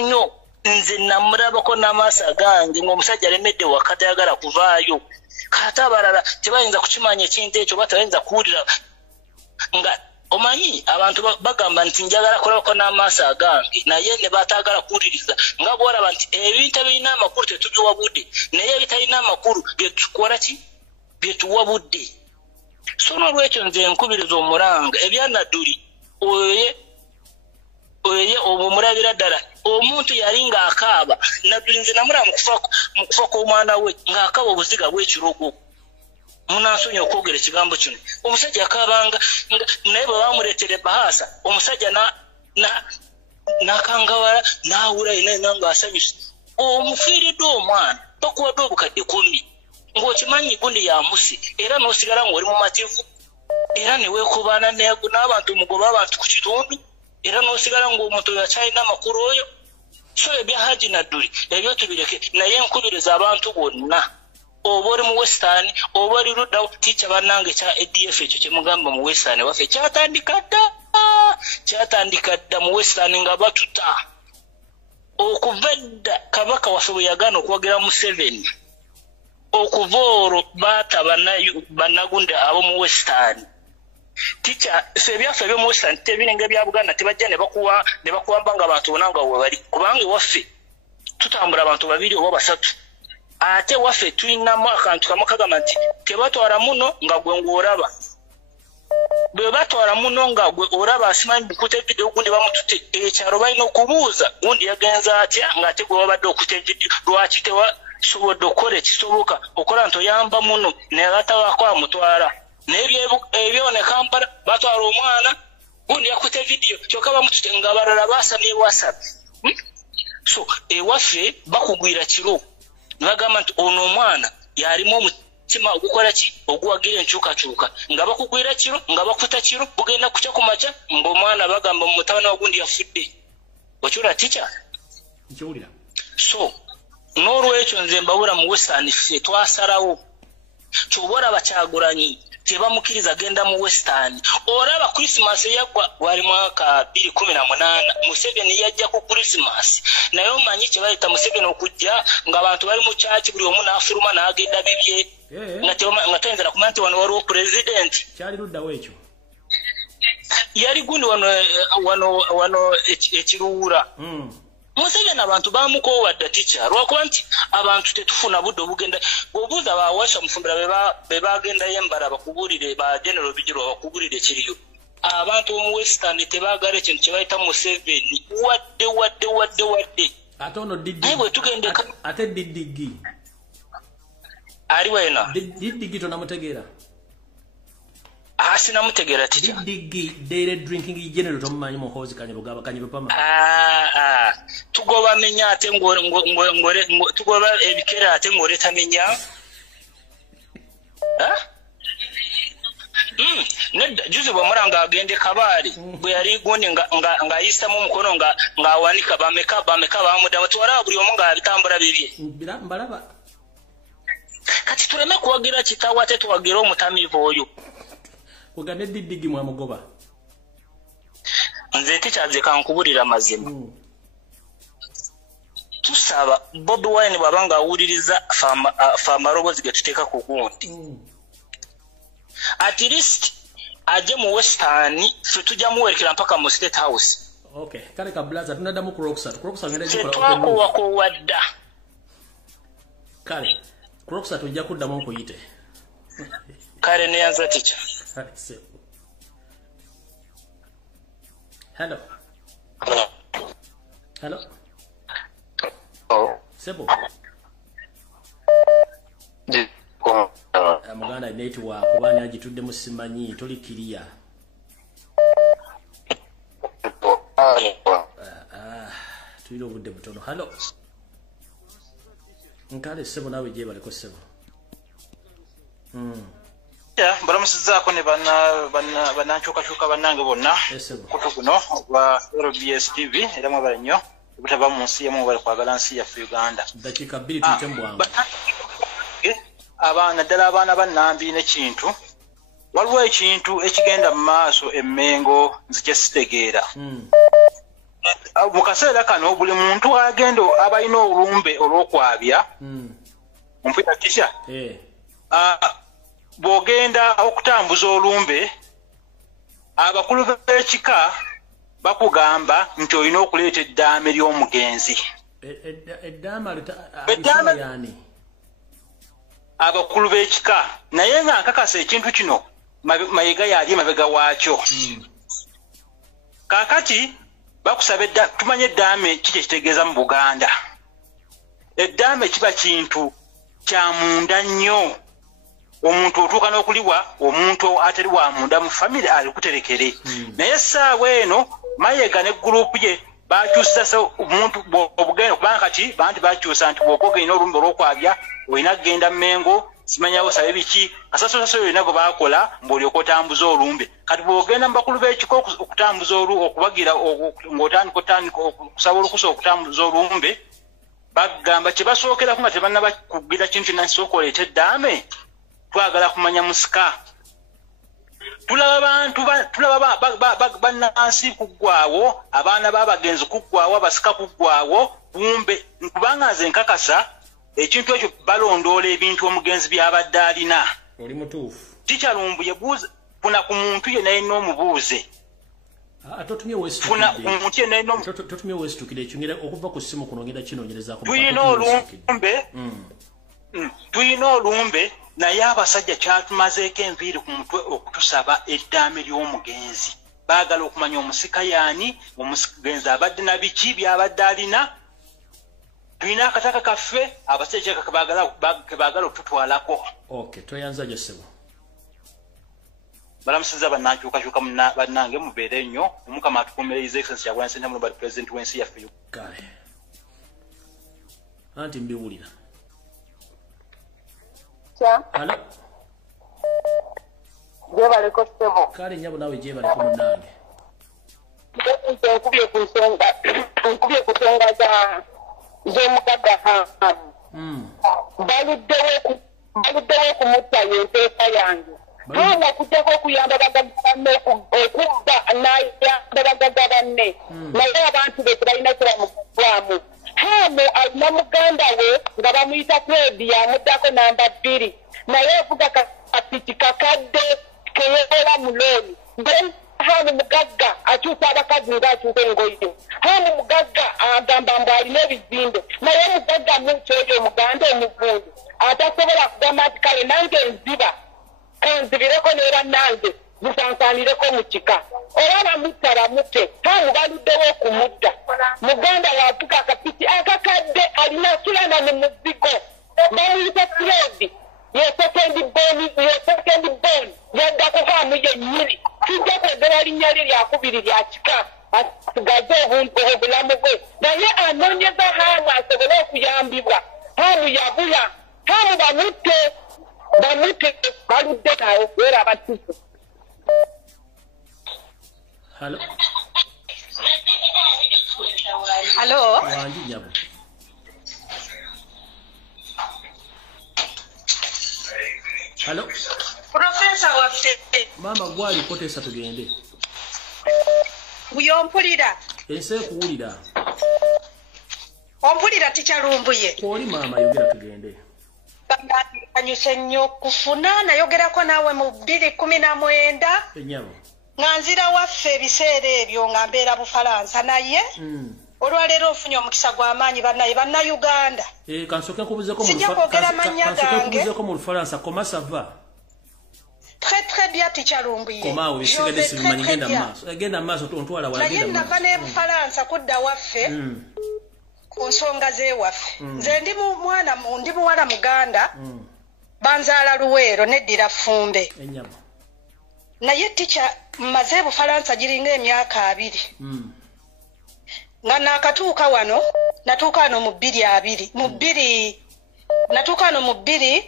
nnyo nze namulabako n'amaaso agange ng'omusajja alemedde waka tayagala kuvaayo kati abalala tebayinza kukimanya ekintu ekyo batabayinza kuwulira nga omanyi abantu bagamba nti njagala kulabako n'amaaso agange naye ne batagala kuwuliriza nga bwolaba nti ebintu ebirina amakulu tetugiwa budde naye ebitalina amakulu byetukola ki byetuwa budde. So n'olwekyo nze nkubiriza omulanga ebyanadduli oye omulabira ddala omuntu yali ng'akaaba nadduli nze namulaba mu kufa kw'omwana we ng'akaaba obuziga bw'ekirogo munansonya okwogera ekigambo kino omusajja akaabanga naye bwe bamuleetera ebahaasa omusajja n'akangawala n'awula yenna ng'asanyusa omufiiriddwe omwana bakuwadde obukadde 10 ng'okimanyi gundi ya musi era n'osigala ng'oli mumativu era ne weekubana n'abantu mugoba abantu ku kitundu era n'osigala ng'omuntu oyo akyalina amakulu oyo. So ebya Haji Nadduli ebyo tubireke, naye nkubiriza abantu bonna oba oli mu Western oba oli ludda ticha bannange kya ADF ekyo kye mugamba mu Western waffe kyatandika dda mu Western nga batuta okuva dda kabaka waffe bwe yagaana okwagira Museveni okuva olwo baata bannagunde abo mu Western. Ticha so ebyaffe ebyo mu Western tebirenge bya Buganda tebajja ne bakuwamba nga abantu bonna nga we bali, kubanga waffe tutambula abantu babiri oba basatu. Ate waffe tulinamu akantu kamu kagamba nti tebatwala muno nga gwe ng'olaba. Bwe batwala muno nga gwe olaba asimanyi bukuta video gundi bamutute ekyalo balina okubuuza gundi yagenza atya ng'ate gwe wabadde okuta video lwaki tewasobodde okukola ekisoboka okola nti oyamba muno naye atawako amutwala. Nebyo ne Kampala batwala omwana gundi yakuta video kyokka bamutute nga balala basamye WhatsApp. So ewaffe bakugwira kiro nibagamba nti ono omwana yalimu omutima ogukola ki oguwagira enkyukakyuka nga bakugwira kiro nga bakuta kiro bugenda kuca ku makya ng'omwana bagamba mu mutabani wagundi yafudde. Okiwulira ticha? Nkiwulira. So n'olwekyo nze mbawula mu Western ffe twasalawo ky'oba olaba Kyagulanyi tebamukiriza genda mu Western. Olaba Christmas yaggwa wali mwaka 2018 Museveni yajja ku Christmas naye omanyi kye bayita Museveni okujja ng'abantu bali mu kyaki buli omu n'afuluma n'agenda bibye nga tayinza kumanya nti wano waliwo president. Kyali luddawo ekyo? Yali gundi wano ekiruwura. Museveni abantu bamukoowadda ticha lwakuba nti abantu tetufuna budde obugenda bw'obuuza bawasha mufumbira be bagendayo embala bakubuulire ba General Bijirwa bakubuulire kiriyo. Abantu omu Western tebaagala ekintu kye bayita Museveni wadde. Ate ono naye bwe tugende ate Didigi ali wena Didigi tonamutegeera? Sinamutegeera ticha. Didigi daily drinking general tomumanyi muhoozi kanyebupama. Tugoba menya ate tugoba ebikera ate ng'oleta menya. Nedda juzi bw'omulanga agende Kabaale bwe yali gundi ng'ayisamu omukono ng'awanika bameka bamuddamu tuwalaba buli omu ng'abitambula bibye. Mbalaba. Kati tuleme kuwagira kitaawo ate tuwagira omutamiivu oyo. Ogane Didigi mwamugoba. Nze tikyaze kankubulira mazima. Tusaba Bobi Wine bw'abanga awuliriza amaloboozi ge tuteeka ku gundi. At least aje mu Western ffe tujja muwerekera mpaka mu State House. Okay, kale kablaza tunaddamu ku Rokusatu ngenda gikola twakowakowadda. Kale ku Rokusatu ojja kuddamu nkuyite. Kale neyanza ticha. Hello. Sebo. Muganda network kubanga agitudde mu simanyi toli kiriya. Tuyira obudde butono. Hello. Nkale Sebo nawe gye baliko Sebo. Balamusizaako ne bannankyukakyuka bannange bonna kutu guno gwa LBS TV era mwebale nnyo obutaba mu nsi yemu bali kwagala nsi yaffe Uganda. Dakiika 2 tuyite mu bwangu. Naddala abaana bannambi n'ekintu waliwo ekintu ekigenda mu maaso emmengo nzikye sitegeera. Mu kaseera kano buli muntu agenda abalina olumbe olw'okwabya mpita kisha bw'ogenda okutambuza olumbe abakulu b'ekika bakugamba nti olina okuleeta eddaame ly'omugenzi. Eddaama yani abakulu b'ekika naye nga nkakasa ekintu kino mayiga yali emabega waakyo. Kaakati bakusaba tumanye eddaame kiki ekitegeeza mu Buganda. Eddaame kiba kintu kya munda nnyo. Omuntu otuuka n'okuliwa omuntu atali wa munda mu famire alikuterekere. Naye essaawa eno Mayiga ne gurupu ye bakyusa omuntu obugenda kubanga kati bantu bakyusa nti bw'okoga olina olumbe olw'okwabya olina kugenda Mmengo simanyawo sabe biki kasaso yona go bakola mboli okotambuza olumbe kati bwogenda mbakulu b'ekiko okutambuza okubagira ngotani kusaba olukusa okutambuza olumbe bagamba kibasookera kunga tebanaba kugira kintu nansi okolete dame twagala kumanya musika tulaba abantu tulaba bannansi kuggwawo abaana b'abagenzi kuggwawo abasika kuggwawo kumbe nkubanga nze nkakasa ekintu ekyo balondoola ebintu omugenzi byabadde alina oli mutuufu kikyalumbuye buuza funa ku muntu ye naye n'omubuuze totumye wesitukire ekyongera okuva ku ssimu kunongera kinoonyerezaako tuyina olumbe naye abasajja kyatumazeeko enviiri ku mutwe okutusaba eddaame ly'omugenzi baagala okumanya omusika yaani omugenzi abadde na biki byabadde alina tuyina akataka kaffe abasajja kebaagala okututwalako toyanza gyosebo balamusiza bannakyukakyuka bannange mubeere nnyo omukama atukuumira his excellency Kyagulanyi Ssentamu bali president w'ensi yaffe kale anti mbiwulira Hello. Jebaleko ssebo. Kale nyabo nawe jebaleko munnange. Nkubye ku nsonga z'omugagga Hamu. Baluddewo kumutta y'enteeka yange. Hamu kuddako okuyamba abagagga banne okubba n'ayamba abagagga banne. Naye abantu be tebalina kiramugwamu. Hamu alina muganda we nga bamuyita Fredi yamuddako namba 2 naye avuga kapiki kakadde keyeera mu looni Hamu mugagga akyusa abakazi ng'akyusa engoye Hamu mugagga agamba mbu alina ebizimbe naye mugagga muki oyo omuganda omuvundu atasobola kugamba ati kale nange nziba kanzibireko ne bannange zisansanireko mu kika olaba mutta bamutte Hamu baluddewo okumutta muganda wavuga akapiki akakadde alina sulana mu muzigo bamuyita Fredi ye second born yaddako Hamu yennyini kijja kwegera linnya lye lyakubiri lya kika asigaze obulamu bwe naye anoonyeza Hamu asobole okuyambibwa Hamu yabula Hamu bamutte baludde nawe era abatuufu Hello. Hello. Wanji nyabo. Hello. Professor waffe. Mama gwali potesa tugende. Buyompulira. Ense kuwulira. Ompulira Lumbuye. Oli mama yogera tugende. Anyuse nnyo kufuna nayogerako naawe mu 2019. Enyabo. Nganzira waffe ebiseera ebyo nga mbeera Bufalansa naye olwaleero ofunye omukisa gw'amaanyi banna Uganda. Kansoke nkubuzeko mu Lufalansa koma sava. Très bien Lumbuye. Koma we sigade sibimanyi genda maaso tontwala wala genda. Naye nava ne Bufalansa kudda waffe ku nsonga z'ewaffe. Nze ndi muwala Muganda banzaala Luweero neddira Ffumbe. Enyama. Naye ticha maze Bufalansa giringa emyaka 2 nga nakatuuka wano natuuka wano mu 2 natuuka wano mu 2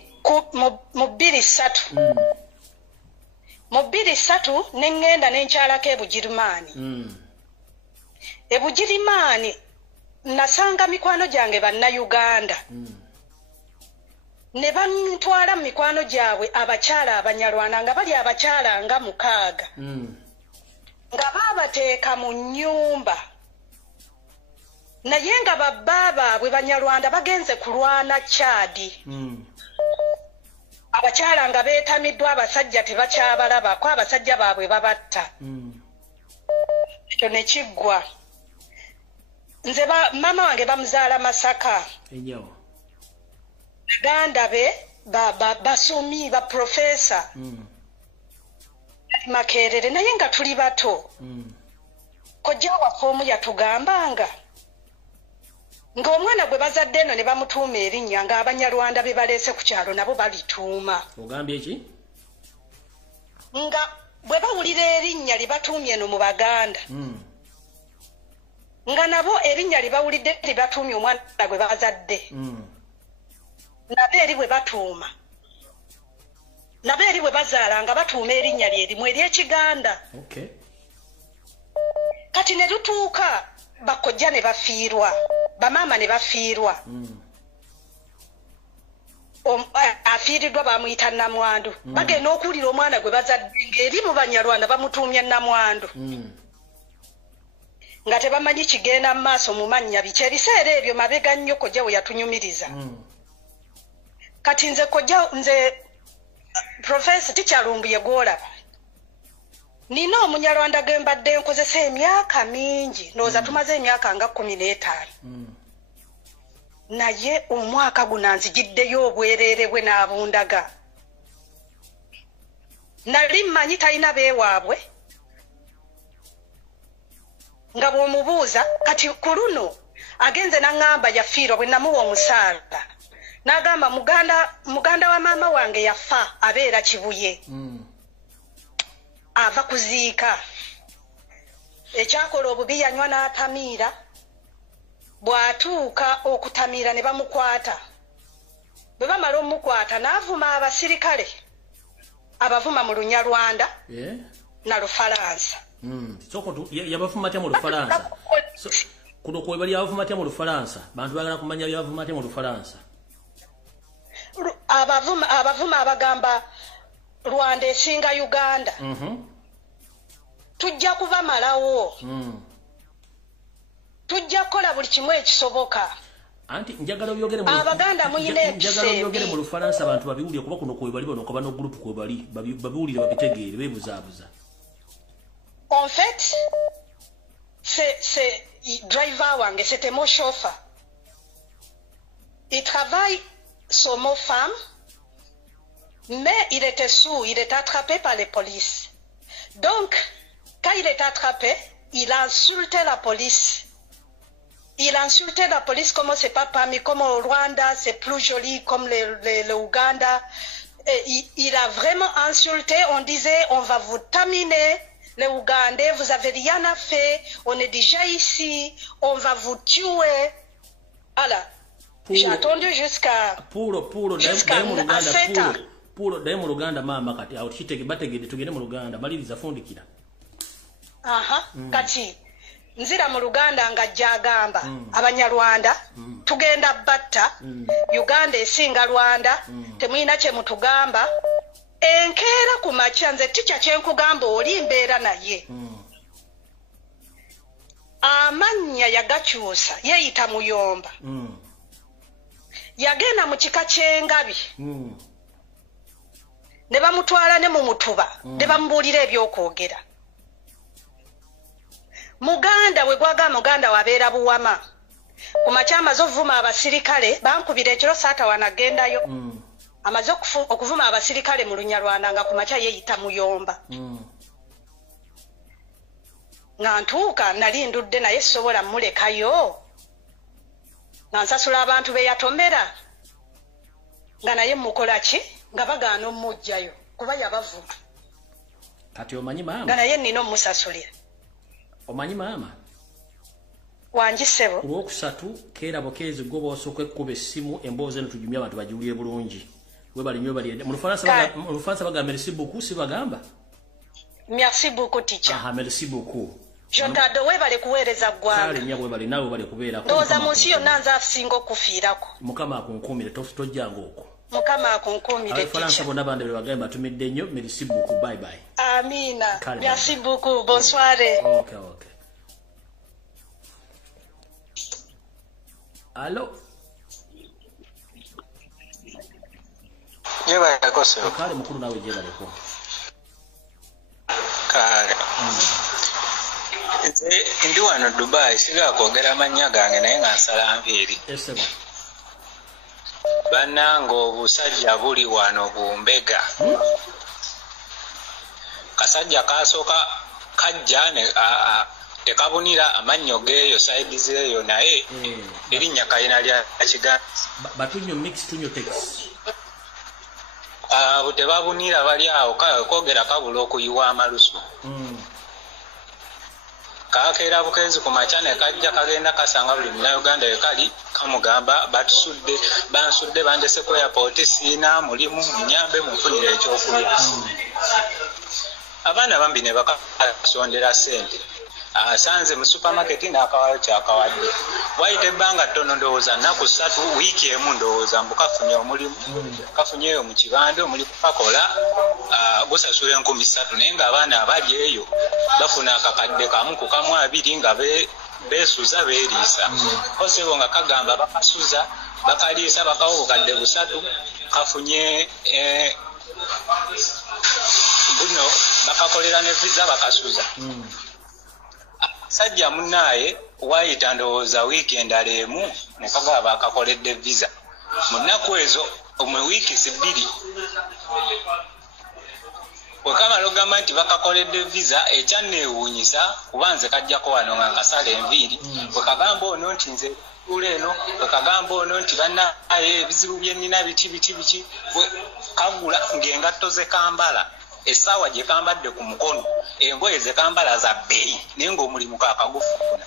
mu 3 nengenda nenkyalako Ebugirimaani Ebugirimaani nasanga mikwano gyange banna Uganda ne bantwala mu mikwano gyabwe abakyala Abanyarwanda nga bali abakyala nga 6 nga babateeka mu nnyumba naye nga babba baabwe Banyarwanda bagenze kulwana Chadi abakyala nga beetamiddwa abasajja tebakyabalabako abasajja baabwe babatta ekyo ne kiggwa nze mama wange bamuzaala Masaka Baganda be basomi ba professor Makerere naye nga tuli bato kojja waffe omu yatugambanga ng'omwana gwe bazadde eno ne bamutuuma erinnya nga Abanyarwanda be baleese ku kyalo nabo balituuma. Ogambye ki? Nga bwe bawulira erinnya libatuumye no mu Baganda nga nabo erinnya libawulidde libatuumye omwana gwe bazadde nabo eri bwe batuuma nabeeri bwe bazaala nga batuuma erinnya lye erimu ery'Ekiganda. Okay. Kati ne lutuuka bakojja ne bafiirwa, bamaama ne bafiirwa. Afiiriddwa bamuyita Namwandu. Bagenda okuwulira omwana gwe bazadde ng'eri mu Banyarwanda bamutuumye Namwandu. Nga tebamanyi kigenda mu maaso mu mannya biki. Ebiseera ebyo mabega nnyo kojja we yatunyumiriza. Kati nze Professor Ticha Lumbuye gw'olaba. Nina Omunyarwanda gwe mbadde nkozesa emyaka mingi. Ndowooza tumaze emyaka nga 15. Naye omwaka guno nzijiddeyo obwereere bwe n'abundaga. Nali mmanyi talina beewaabwe. Nga bw'omubuuza kati ku luno agenze n'aŋŋamba yafiirwa bwe namuwa omusaala. N'agamba muganda wa maama wange yafa abeera Kibuye. Ava kuziika. Ekyakola obubi yanywa n'atamiira. Bw'atuuka okutamiira ne bamukwata. Bwe bamala omukwata n'avuma abasirikale. Abavuma mu Lunyarwanda na Lufalansa. Soko yabavuma atya mu Lufalansa. Kuno kwe bali abavuma atya mu Lufalansa. Bantu bagala kumanya yabavuma atya mu Lufalansa. Abavuma abagamba Rwanda esinga Uganda. Tujja kubamalawo. Tujja kukola buli kimu ekisoboka. Anti njagala byogere mu Abaganda muyina byogere mu Lufalansa abantu babiwulire kuba kuno kwe bali bono kuba no group kwe bali babiwulire babitegeere bebuzabuza. En fait, c'est driver wange, c'était mon chauffeur. Il travaille sur mon femme, mais il était sourd, il était attrapé par les polices. Donc, quand il était attrapé, il a insulté la police. Il a insulté la police comme c'est pas permis, comme au Rwanda, c'est plus joli, comme le Uganda. Et il a vraiment insulté, on disait, on va vous terminer. Les Ougandais, vous avez rien à faire, on est déjà ici, on va vous tuer. Voilà. J'ai attendu jusqu'à à 7 ans. Pour d'ailleurs mu Uganda mama kati awo kitege bategede tugende mu Uganda maliriza fundikira. Kati nzira mu Uganda nga jagamba Abanyarwanda tugenda batta Uganda esinga Rwanda temuyina kye mutugamba. Enkeera ku makya nze Ticha kyenkugamba oli mbeera naye. Amannya yagakyusa yeeyita Muyomba. Yagenda mu kika ky'Engabi. Ne bamutwala ne mu Mutuba ne bamubuulira ebyokwogera. Muganda we gwaga Muganda wabeera Buwama. Ku makya amaze okuvuma abasirikale bankubira ekiro saata wanagendayo. Amaze okuvuma abasirikale mu Lunyarwanda nga ku makya yeeyita Muyomba. Nga ntuuka nali ndudde naye sobola mulekayo. Nga nsasula abantu be yatomera. Nga naye mukola ki? Nga bagaana omujjayo kuba yabavuma. Kati omanyi maama? Nga naye nnina omusasulira. Omanyi maama? Wanjisebo. Olwokusatu keera bokezi gwo bosooka ekkuba essimu emboozi eno tujumye abantu bagiwulire bulungi. We bali nnyo bali mu Lufalansa bagamba merci beaucoup si bagamba. Merci beaucoup Ticha. Merci beaucoup. Jotado we bali kuweereza ggwanga. Kale nnyo we bali nawe bali kubeerako. Ndowooza mu nsi yonna nze asinga okufiirako. Mukama akunkuumire tojjanga okwo. Mukama akunkuumire Ticha. Abafalansa bonna bande be bagamba batumidde nnyo merci beaucoup bye bye. Amina. Merci beaucoup bonsoir. Okay. Allo. Jeba yakose. Kale mukuru nawe jeba leko. Kale. Ndi wano Dubai siga kwogera amannya gange naye nga nsala nviiri. Esebo. Bannange obusajja buli wano bumbega. Kasajja kasooka kajja ne tekabunira amannyo geeyo side zeeyo naye erinnya kayina lya Kiganda. Batunyo mix tunyo text. Tebabunira bali awo kwogera kabula okuyiwa amalusu. kakeera bukenzi ku machane kajja kagenda kasanga buli na Uganda yekali kamugamba bansudde bandese ku airport sina mulimu munyambe mufunire ekyokulya abaana bambi ne bakasondera sente asanze mu supermarket n'akawalo kyakawadde wayite ebbanga ttono ndowooza nnaku 3 wiiki emu ndowooza mbukafunye omulimu kafunyeyo mu kibanda omuli kukakola gusasula 3,000 naye ng'abaana abali eyo bafuna akakadde kamu ku kamu 2 nga beesuza beeriisa kosebo nga kagamba bakasuza bakaliisa bakawo bukadde 3 kafunye buno bakakolera ne visa bakasuza sajja munaaye wayita ndowooza wiiki endala emu ne kagaba akakoledde visa mu nnaku ezo mu wiiki 2 wekamala ogamba nti bakakoledde visa ekyanneewuunyisa kuba nze kajjako wano nga nkasala enviiri wekagamba ono nti nze eno wekagamba ono nti bannaye ebizibu byennina biki kagula ng'engatto ze kambala essaawa gye kambadde ku mukono engoye ze kambala za bbeeyi naye ng'omulimu kakagufuna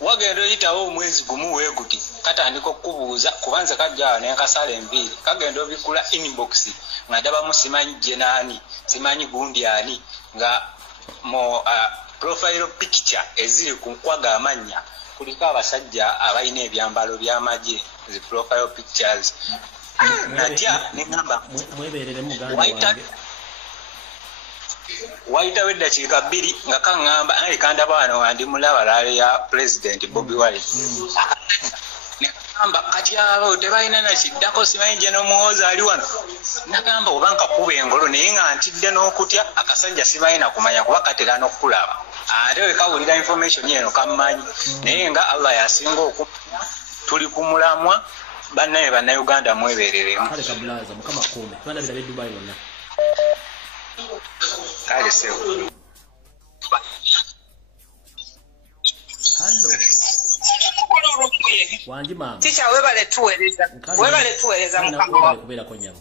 wagenda oyitawo omwezi gumu weeguti katandika okukubuuza kuba nze kajjawa nenkasala enviiri kagenda obikula inbox nga ndabamu simanyi gye naani simanyi gundi ani nga mu profile picture eziri ku nkwaga amannya kuliko abasajja abalina ebyambalo by'amagye zi profile pictures natya nengamba mweberere muganda wange wayitawo eddakiika 2 nga kaŋŋamba naye kandaba wano nga ndi mulabalaale ya president Bobi Wine negamba kati abo tebalina nakiddako simanyi gye n'omuwooza ali wano nagamba oba nkakuba engolo naye nga ntidde n'okutya akasajja simanyi nakumanya kuba katera n'okulaba ate wekawulira information eno kammanyi naye nga Allah yasinga okumanya tuli ku mulamwa bannaye bannayuganda mwebereremu kale kabulaza mukama kuume twandabira be Dubai yonna kale sewo hallo wanji mama ticha webale tuweereza mukama kubeera ko nyabo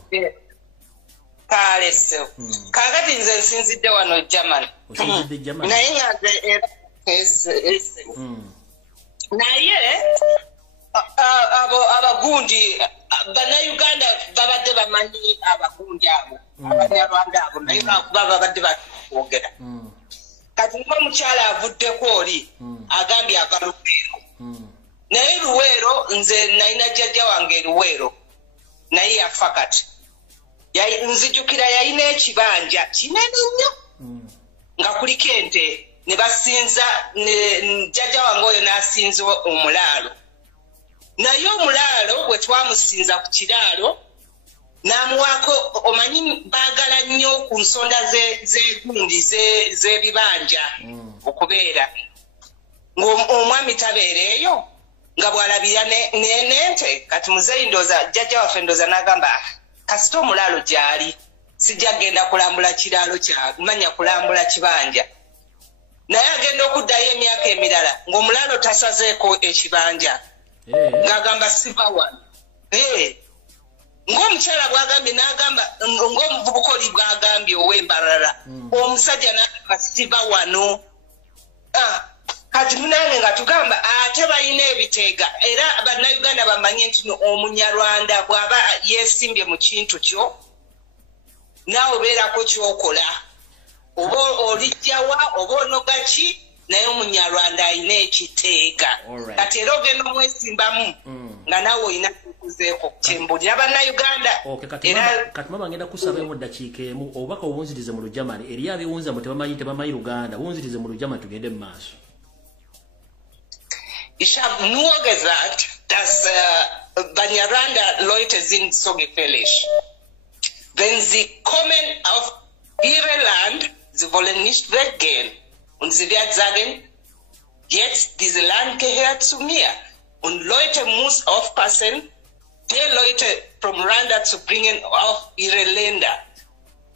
kale sewo kakati nze nsinzidde wano Germany osinzidde Germany naye nyaze naye abagundi bannayuganda babadde bamanyi abagundi abo abanyarwanda abo naye babadde bakwogera kati omukyala avuddeko oli agambye agaluweero naye luweero nze nalina jjajja wange luweero naye yafa kati nzijukira yalina ekibanja kinene nnyo nga kuliko ente ne basinza jjajja wange oyo n'asinza omulaalo naye omulaalo bwe twamusinza ku kiraalo n'amuwaako omanyi baagala nnyo ku nsonda z'egundi z'ebibanja okubeera ng'omwami tabeera eyo nga bw'alabira n'ente kati muzeeyi ndooza jjajja waffe ndooza n'agamba kasita omulaalo gy'ali sijja genda kulambula kiraalo manya kulambula kibanja naye agenda okuddayo emyaka emirala ng'omulaalo tasazeeko ekibanja ng'agamba siva wano ng'omukyala bw'agambye n'agamba ng'omuvubuka oli bw'agambye ow'embalala omusajja n'agamba siva wano kati munange nga tugamba ate balina ebiteega era bannayuganda bamanye nti omunyarwanda bw'aba yeesimbye mu kintu kyo naawe obeerako kyokola oba olijjawa oba onoga ki naye omunyarwanda alina ekiteega kati era ogenda omwesimbamu nga naawe olina kukuzeeko kyembulira bannayuganda kati mama ngenda kusaba emu ddakiika emu obubaka obunzirize mu lujamani eri abiwunza mu tebamanyi Luganda bunzirize mu lujamani tugende mu maaso. Ich habe nur gesagt, dass Banyarwanda Leute sind so gefährlich. Wenn sie kommen auf ihre Land, sie wollen nicht weggehen. Und sie werden sagen, jetzt dieses Land gehört zu mir. Und Leute muss aufpassen, die Leute vom Rwanda zu bringen auf ihre Länder.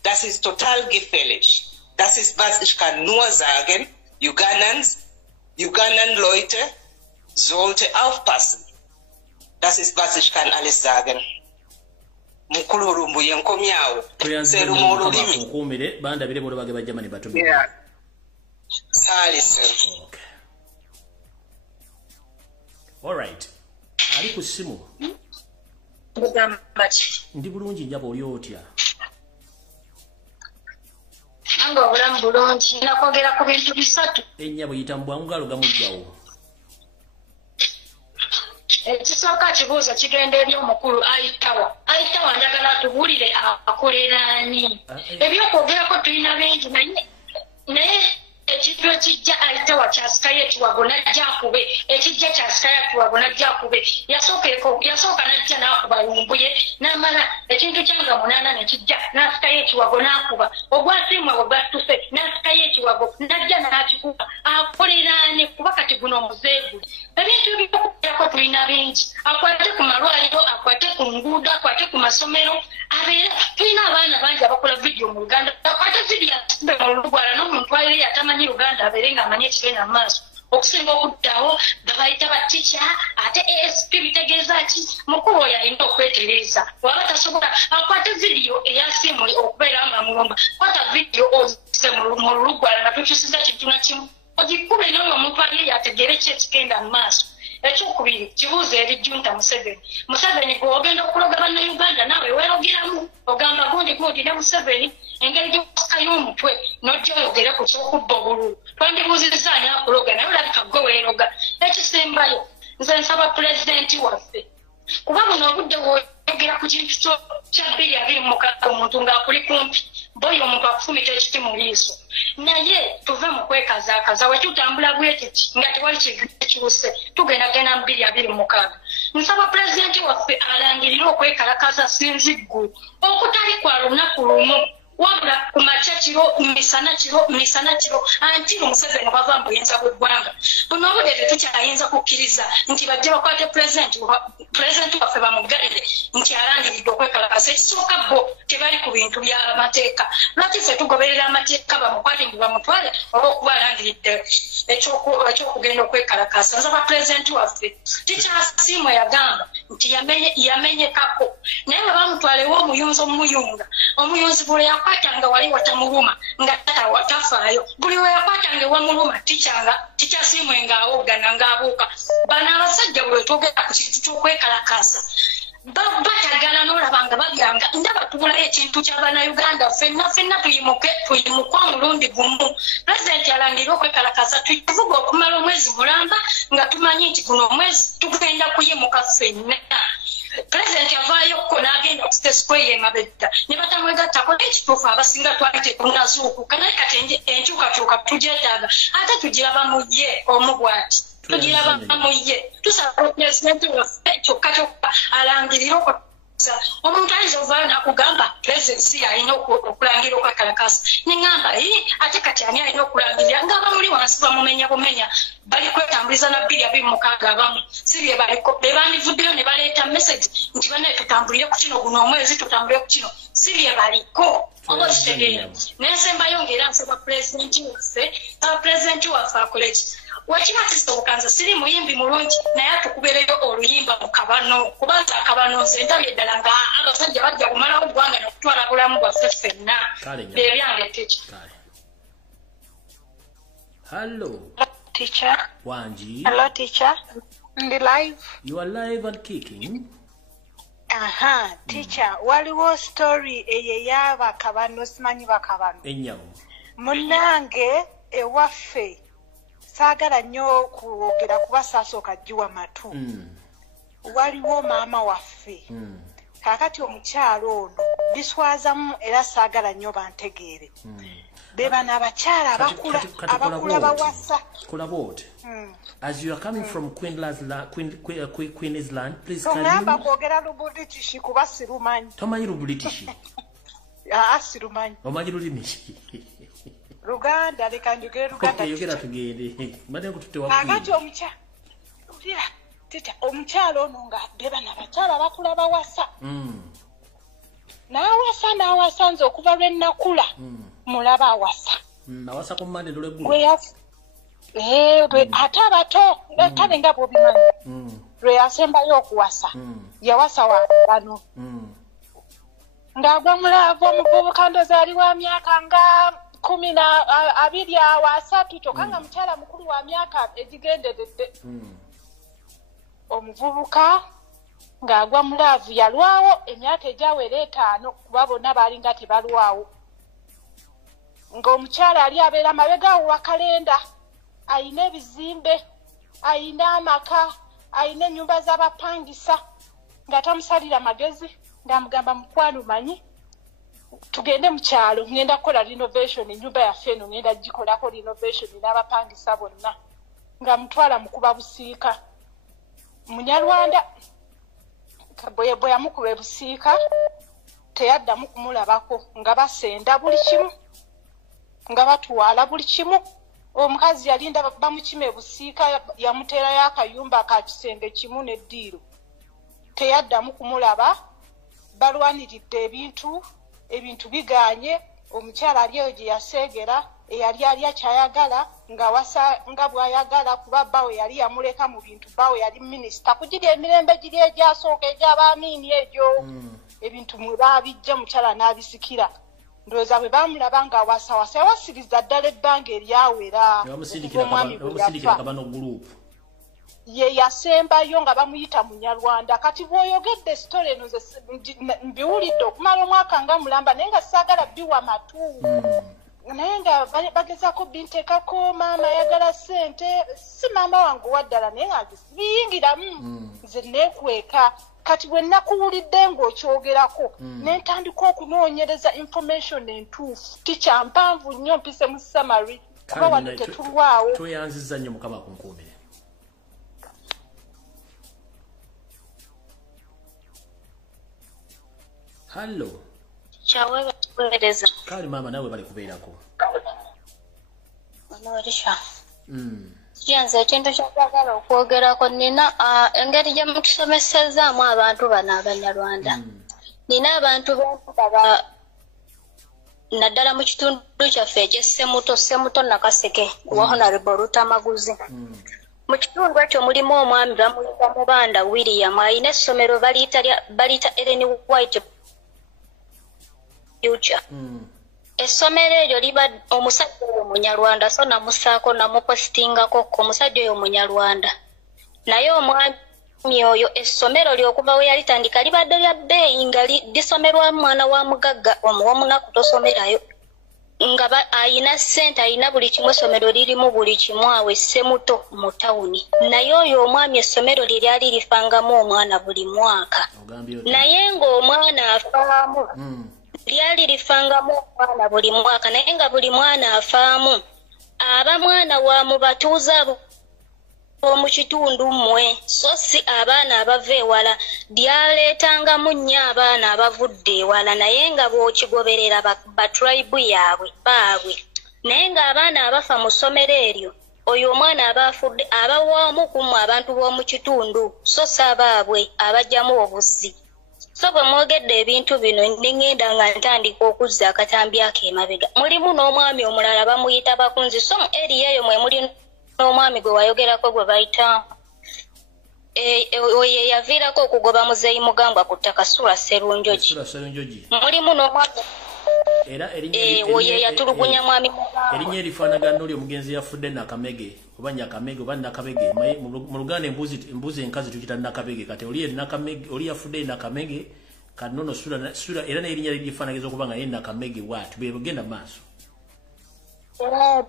Das ist total gefährlich. Das ist, was ich kann nur sagen. Ugandan Leute sollte aufpassen. Das ist, was ich kann alles sagen. Mukulu Lumbuye nkomyawo. Serumo olulimi. Okumire banda bire bolo bage bajamani batumye. Salisi. Okay. All right. Ali ku simu. Ndi bulungi njabo oli otya? Anga obulamu bulungi nakwogera ku bintu bisatu. Ennyabo yitambwa ngalo gamujjawo. Ekisooka kibuuzo kigenda eri omukulu ayitawa njagala tubuulire akoleraani. Ebyokwogerako tulina bingi naye ekintu ekijja ayitawa kyasikayo ekiwago najja akube ekijja kyasikayo ekiwago najja akube yasooka najja n'akuba Lumbuye n'amala ekintu kyanga 8 nekijja n'asikayo ekiwago n'akuba ogwasimwa ogwatuse n'asikayo ekiwago najja n'akikuba akoleraani kuba kati guno omuzeegu. Ebintu by'okugerako tulina bingi akwate ku malwaliro akwate ku nguudo akwate ku masomero abeera tulina abaana bangi abakola vidiyo mu Uganda akwate vidiyo asimbe mu Lugwala n'omuntu ayiri atamanyi Uganda abeere ng'amanyi ekigenda mu maaso okusinga okuddawo babayita batica ate ASP bitegeeza ki mukulu oyo alina okwetereeza waba tasobola akwate vidiyo eyasimuli okubeera nga mulumba kwata vidiyo ozise mu Lugwala nga tukyusiza kintu na kimu ogikube n'oyo omuntu ayiri ategeere ki ekigenda mu maaso. Ekyokubiri kibuuzo eri Junta Museveni gw'ogenda okuloga bannayuganda naawe weerogeramu ogamba gundi ne Museveni engeri gy'osikayo omutwe n'ojja oyogere ku ky'okubba obululu twandibuuzizza ani akuloga naye olabika gwe weeroga. Ekisembayo nze nsaba pulezidenti waffe kuba buno obudde bw'oyogera ku kintu kya 2026 omuntu ng'akuli kumpi boyo omuntu akufumita ekiti mu liiso naye tuve mu kwekazaakaza wetutambula bwetiti nga tewali kintu ekiwuse tugendagenda mu 2026. Nsaba pulezidenti waffe alangirire okwekalakaza sinziggu okutali kwa lunaku lumu wabula ku makya kiro misana kiro anti Museveni bava mu buyinza bw'eggwanga. Buno obudde tetukyayinza kukkiriza nti bajja bakwate pulezidenti waffe bamugalire nti alangiridde okwekalakaza. Ekisooka bo tebali ku bintu by'amateeka lwaki ffe tugoberera amateeka bamukwate nti bamutwale oba okuba alangiridde ekyokugenda okwekalakaza. Nsaba pulezidenti waffe tikyasiimwe yagamba nti yamenyekako naye bwe bamutwalewo omuyunzi omuyunga omuyunzi buli yakwatanga wali watamuluma nga tafaayo buli we yakwatanga ewamuluma tikyasiimwe ng'awoggana ng'abuuka. Bano abasajja bwe twogera ku kintu ky'okwekalakaasa batagala n'olaba nga baganga ndaba tubulayo ekintu ky'Abannayuganda ffenna tuyimuke omulundi gumu. Pulezidenti alangirire okwekalakaasa tuvuga okumala omwezi mulamba nga tumanyi nti guno omwezi tugenda kuyimuka ffenna. Pulezidenti avaayo n'agenda ku Square y'emabega ne batamwegattako n'ekituufu abasinga twali tetunnazuukuka naye kati enkyukakyuka tugyetaaga ate tugiraba mu ye omu bw'ati tugiraba mu ye. Tusaba pulezidenti waffe kyokka alangirire okwekalakaasa. Omuntu ayinza ovaayo n'akugamba pulezidenti alina okulangira okwekalakaasa neŋŋamba ate kati ani alina okulangirira ng'abamuli wansi bamumenya bumenya bali kwetambuliza na 2026 abamu si bye baliko be bandivuddeyo ne baleeta message nti banaye tutambulire ku kino guno omwezi tutambulire ku kino si bye baliko oba kitegeera. Nensembayo ng'era nsaba pulezidenti waffe akole ki wakiba kisobokanza siri muyimbi mulungi naye atukubereyo oluyimba mu kabano kubanga akabano nze ndabye ddala nga abasajja bajja kumalawo ggwanga n'okutwala bulamu bwaffe ffenna bebyange teki. Hello teacher. Wanji. Hello teacher. Ndi live. You are live and kicking. Teacher, waliwo story eyeyaba kabano simanyi bakabano. Enyawo. Munange ewaffe saagala nnyo kwogera kuba saasooka jjiwa matu. Waliwo maama waffe. Kaakati omukyalo ono biswazamu era saagala nnyo bantegeere. Bebana abakyala abakula bawasa. Collaborate. As you are coming from Queen's land, please can you... Ngamba kwogera Lubulitishi kuba sirumanyi. Tomanyi Lubulitishi? Sirumanyi. Omanyi lulimi? Luganda, leka njogere Luganda. Yogera tugende. Mbadde nkututte wa Kakati omukyalo ono nga bebana abakyala bakula bawasa. N'awasa nze okuva lwe nnakula. Mulaba awasa. Awasa ku mmande lw'eggulu. Ate abato kale nga bw'obimanyi. Lwe yasembayo okuwasa. Yawasa wa bano. Ng'agwa mulava omuvubuka ndoza ali wa myaka nga 13 kyokka mukyala mukulu wa myaka egigenderedde. Omuvubuka ng'agwa mu laavu yalwawo emyaka egyawera 5 kuba bonna baalinga tebalwawo. Ng'omukyala ali abeera mabegaawo wa kalenda, ayina ebizimbe, ayina amaka, ayina ennyumba z'abapangisa, nga tamusalira magezi, ng'amugamba mukwano manyi tugende mu kyalo ngenda kukola renovation ennyumba yaffe eno ngenda gikolako renovation n'abapangisa bonna, nga mutwala mukuba busiika. Munyarwanda bwe yamukuba ebusiika teyaddamu kumulabako, nga basenda buli kimu, nga batwala buli kimu. Omukazi yalinda bamukima ebusiika, yamuteerayo akayumba ka kisenge kimu n'eddiiro, teyaddamu kumulaba. Balwaniridde ebintu biganye. Omukyala ali eyo gye yaseegera, eyali alya kyayagala nga bw'ayagala, kuba bbawe yali yamuleka mu bintu. Bbawe yali minisita kugiri emirembe giri egyasooka egy'abaamiini egyo. Ebintu mwe baabijja mukyala n'abisikira. Ndowooza bwe baamulaba ng'awasawasa yawasiriza ddala ebbanga eryawera. Bamusindikira kabano gurupu. Ye yasembayo nga bamuyita Munyarwanda. Kati bw'oyogedde sitole eno mbiwulidde okumala omwaka nga mulamba, naye nga saagala biwa matu. Naye nga bagezaako binteekako, maama ayagala ssente. Si maama wange waddala naye nga biyingiramu. Nze neekweka. Kati bwe nakuwulidde ng'okyogerako ne ntandika okunoonyereza information entuufu. Ticha mpanvu nnyo mpise mu summary. Kuba wano tetulwawo. Tweyanzizza nnyo Mukama kunkuumire. Hallo. Chawe bakubereza. Kali mama nawe bali kubeerako. Onorisha. Kiyanze ekintu ky'okwagala okwogerako nina engeri gye mutusomesezaamu abantu bano Abanyarwanda. Nina abantu baba naddala mu kitundu kyaffe eky'Essemuto Nakaseke wa Honorable Rutamaguzi. Mu kitundu ekyo mulimu omwami bamuyita Mubanda William, ayina essomero baliyita Ellen White Future. Essomero eryo liba omusajja oyo Munyarwanda, so namusaako namupostingako ko omusajja oyo Munyarwanda. Naye omwami oyo essomero ly'okuva we yalitandika libadde lya bbeeyi nga lisomerwa mwana wa mugagga omunaku tosomerayo. Nga ayina ssente, ayina buli kimu, essomero lirimu buli kimu awo Essemuto mu tawuni. Naye oyo omwami essomero lye lyali lifangamu omwana buli mwaka. Naye ng'omwana afaamu lyali lifangamu omwana buli mwaka, naye nga buli mwana afaamu aba mwana wa mu batuuze mu kitundu mmwe, so si abaana abava ewala. Lyaleetangamu nnyo abaana abavudde ewala, naye nga bw'okigoberera ba tribe yaabwe baabwe. Naye ng'abaana abafa mu ssomero eryo, oyo omwana aba afudde abawaamu kumu abantu b'omu kitundu, so si abaabwe abajjamu obuzzi. So bwe mwogedde ebintu bino ngenda nga ntandika okuzza akatambi ak'emabega. Mulimu n'omwami omulala bamuyita Bakunzi, so mu eri eyo mwe muli n'omwami gwe wayogerako gwe bayita oye yaviirako okugoba Muzeeyi Mugambwa ku ttaka Sula Serunjogi. Mulimu n'omwami oye yatulugunya mwami Mugambwa. Erinnya erifaanagana n'oli omugenzi yafudde Nakamege oba Nyakamege oba Nakabege. Mu Luganda embuzi enkazi tukita Nakabege. Kati oli yafudde Nakamege kati nono Sula era n'erinnya lirifaanagiriza okuba nga ye Nakamege waatu begenda maaso.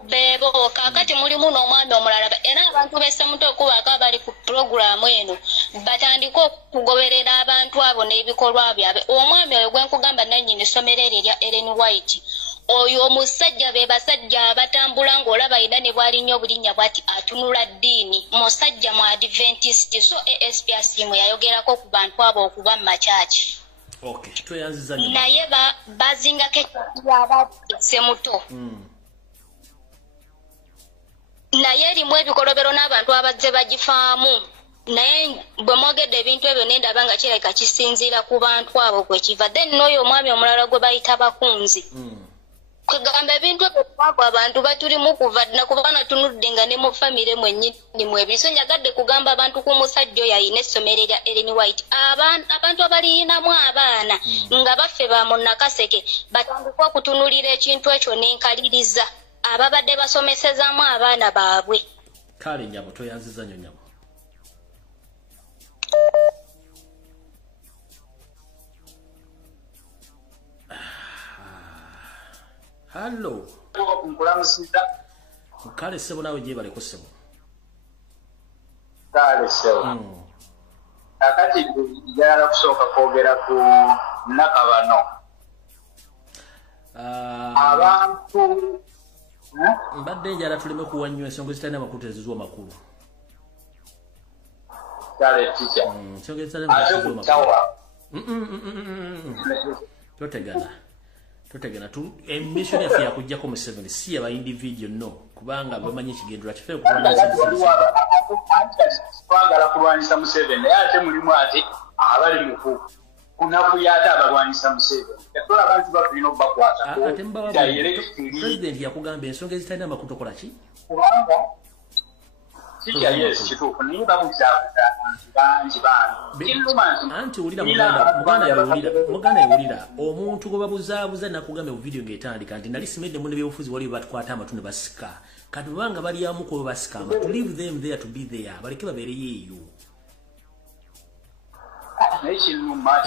Bebo kakati mulimu n'omwami omulala era abantu b'Essemuto okubaako abali ku pulogulaamu eno batandika okugoberera abantu abo n'ebikolwa byabwe. Omwami oyo gwe nkugamba nannyini essomero eryo erya Ellen White, oyo omusajja be basajja abatambula ng'olaba ayina ne bw'alinnya obulinnya bw'ati atunula ddiini, musajja mu Adventist. So ASP Asimu yayogerako ku bantu abo okuba mu makyaki. Naye bazingako ekyaba Essemuto. Naye erimu ebikolobero n'abantu abazze bagifaamu. Naye bwe mwogedde ebintu ebyo nendaba nga kirabika kisinziira ku bantu abo kwe kiva. Then n'oyo omwami omulala gwe bayita Bakunzi. kugamba ebintu ebyokwaku abantu batulimu kuva na kubana tunudde nga ne mu famire mwennyini mwebiso njagadde kugamba abantu ku musajja oyo ayina essomero erya Ellen White abantu abalinamu abaana nga baffe ba mu Nakaseke batandika okutunulira ekintu ekyo n'enkaliriza ababadde basomesezaamu abaana baabwe. Kale nyabo toyanziza nnyo nyabo. Hello. Kale sebo nawe je bale kusebo. Kale sebo. Akati njala kusooka kwogera ku nakabano. Abantu mbadde njala tuleme kuwanywa ensonga zitalina makulu tezizwa makulu. Kale teacher. Ensonga zitalina makulu makulu. Totegana tu emission ya fya kujja ko mu 7 si aba individual no kubanga bamanyi kigendera kife kulwanisa kwagala kulwanisa mu 7 ate mulimu ate abali muku kunakuyata abalwanisa mu 7 etola abantu bafino bakwata ate mbaba president yakugamba ensonga zitalina makuto kola ki kubanga Sija yes kituufu niyo bamuzabuza banji bantu anti ulira muganda yulira omuntu go babuzaabuza nakugamba mu video ngetandika nti nali simedde mu nebyobufuzi wali batkwata amatu ne basika kati banga bali amuko basika to leave them there to be there baleke babereyo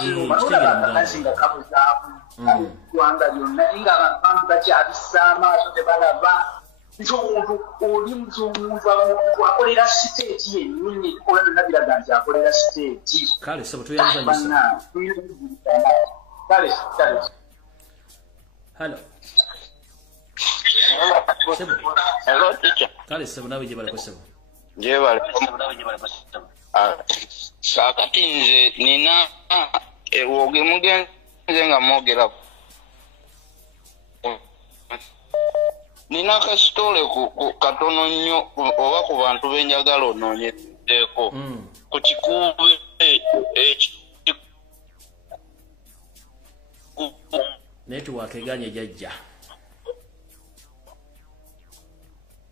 eyo nasinga kabuzaabu kwanga yonna inga abantu bakyabisama so tebalaba Njomuntu oli mzungu akolera state yennyini kola nabiraga nti akolera state. Kale sebo tuyanzanyisa. Kale. Hello. Sebo. Hello teacher. Kale sebo nawe je bale ko sebo. Je bale ko sebo. Kakati nze nina woge mugenze nga mogera Nina kastole ku katono nnyo oba ku bantu benjagala onoonyeddeko ku kikube network eganye jajja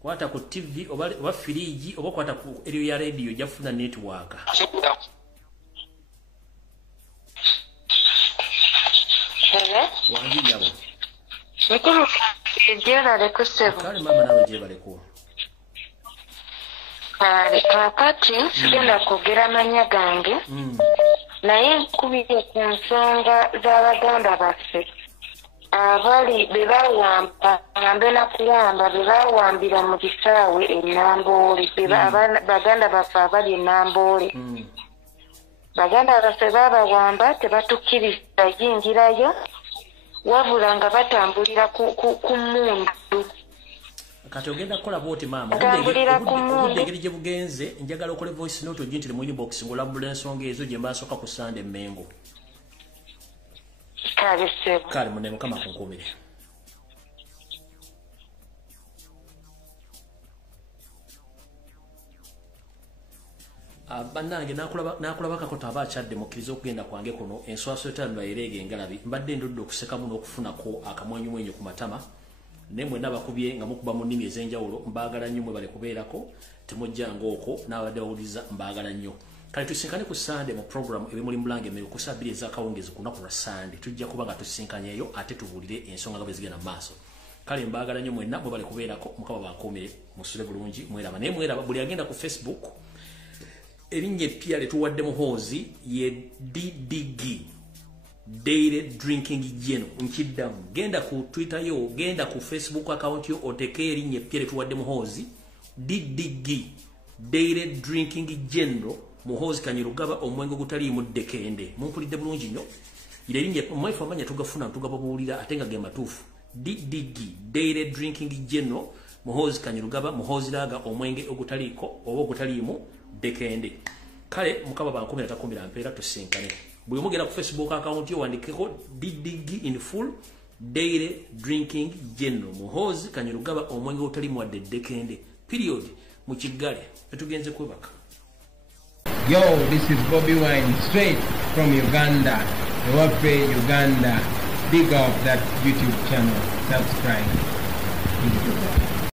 kwata ku TV oba firiji oba kwata ku eriyo ya radio jafuna network wangi yabo Ejera le kusebo. Kale mama nawe je bale ko. Kakati sigenda kugera manya gange. Naye kubije ku nsonga z'Abaganda baffe. Abali bebawamba ngambe na kuyamba bebawambira mu kisaawe ennamboole. Baganda baffe abali ennamboole. Baganda baffe babawamba tebatukkiriza yingirayo. Wabula nga batambulira ku mundu. Kati ogenda kola boti mama. Obudde gye bugenze njagala okole voice note ogintire mu inbox ngolambula ensonga ezo gye mbasoka ku Sunday Mengo. Kale sebo. Kale munene kama kunkumire. Banange nakulaba kakota abachadde mukiriza okugenda kwange kuno enswaso etano erege ngalabi mbadde ndudde okuseka muno okufunako akamwenyumwenyo ku matama nemwe nabakubye nga mukuba mu nnimi ez'enjawulo mbaagala nnyo mwe bale kubeerako temujjanga okwo n'abadde bawuliza mbaagala nnyo kale tusinkane ku Sunday mu program ebimuli mulange mmere ku ssabiri ez'akawungezi ku lunaku lwa Sunday tujja kuba nga tusinkanyeeyo ate tubuulire ensonga nga bwe zigenda mu maaso kale mbaagala nnyo mwenna mwe bale kubeerako mukama bankuumire musule bulungi mweraba naye mweraba buli agenda ku Facebook erinye pia letuwadde muhoozi ye DDG Daily Drinking Geno nkiddamu genda ku Twitter yo genda ku Facebook account yo oteke erinye pia letuwadde muhoozi DDG Daily Drinking Geno muhoozi Kanyirugaba omwenge gutali muddekende mumpulidde bulungi nnyo ile erinye mwefu amanya tugafuna tugababuulira ate nga ge matuufu DDG Daily Drinking Geno muhoozi Kanyirugaba muhoozi laga omwenge ogutaliiko oba ogutaliimu dekende kale mukaba bankumira takumbira mpera tusinkane buli mugera ku Facebook account yo wandikeko DDG in full Daily Drinking General muhoozi Kanyirugaba omwenge otali mwadde dekende period mu kigale etugenze kwebaka. Yo, this is Bobby Wine straight from Uganda. Ewaffe Uganda. big up that YouTube channel, subscribe.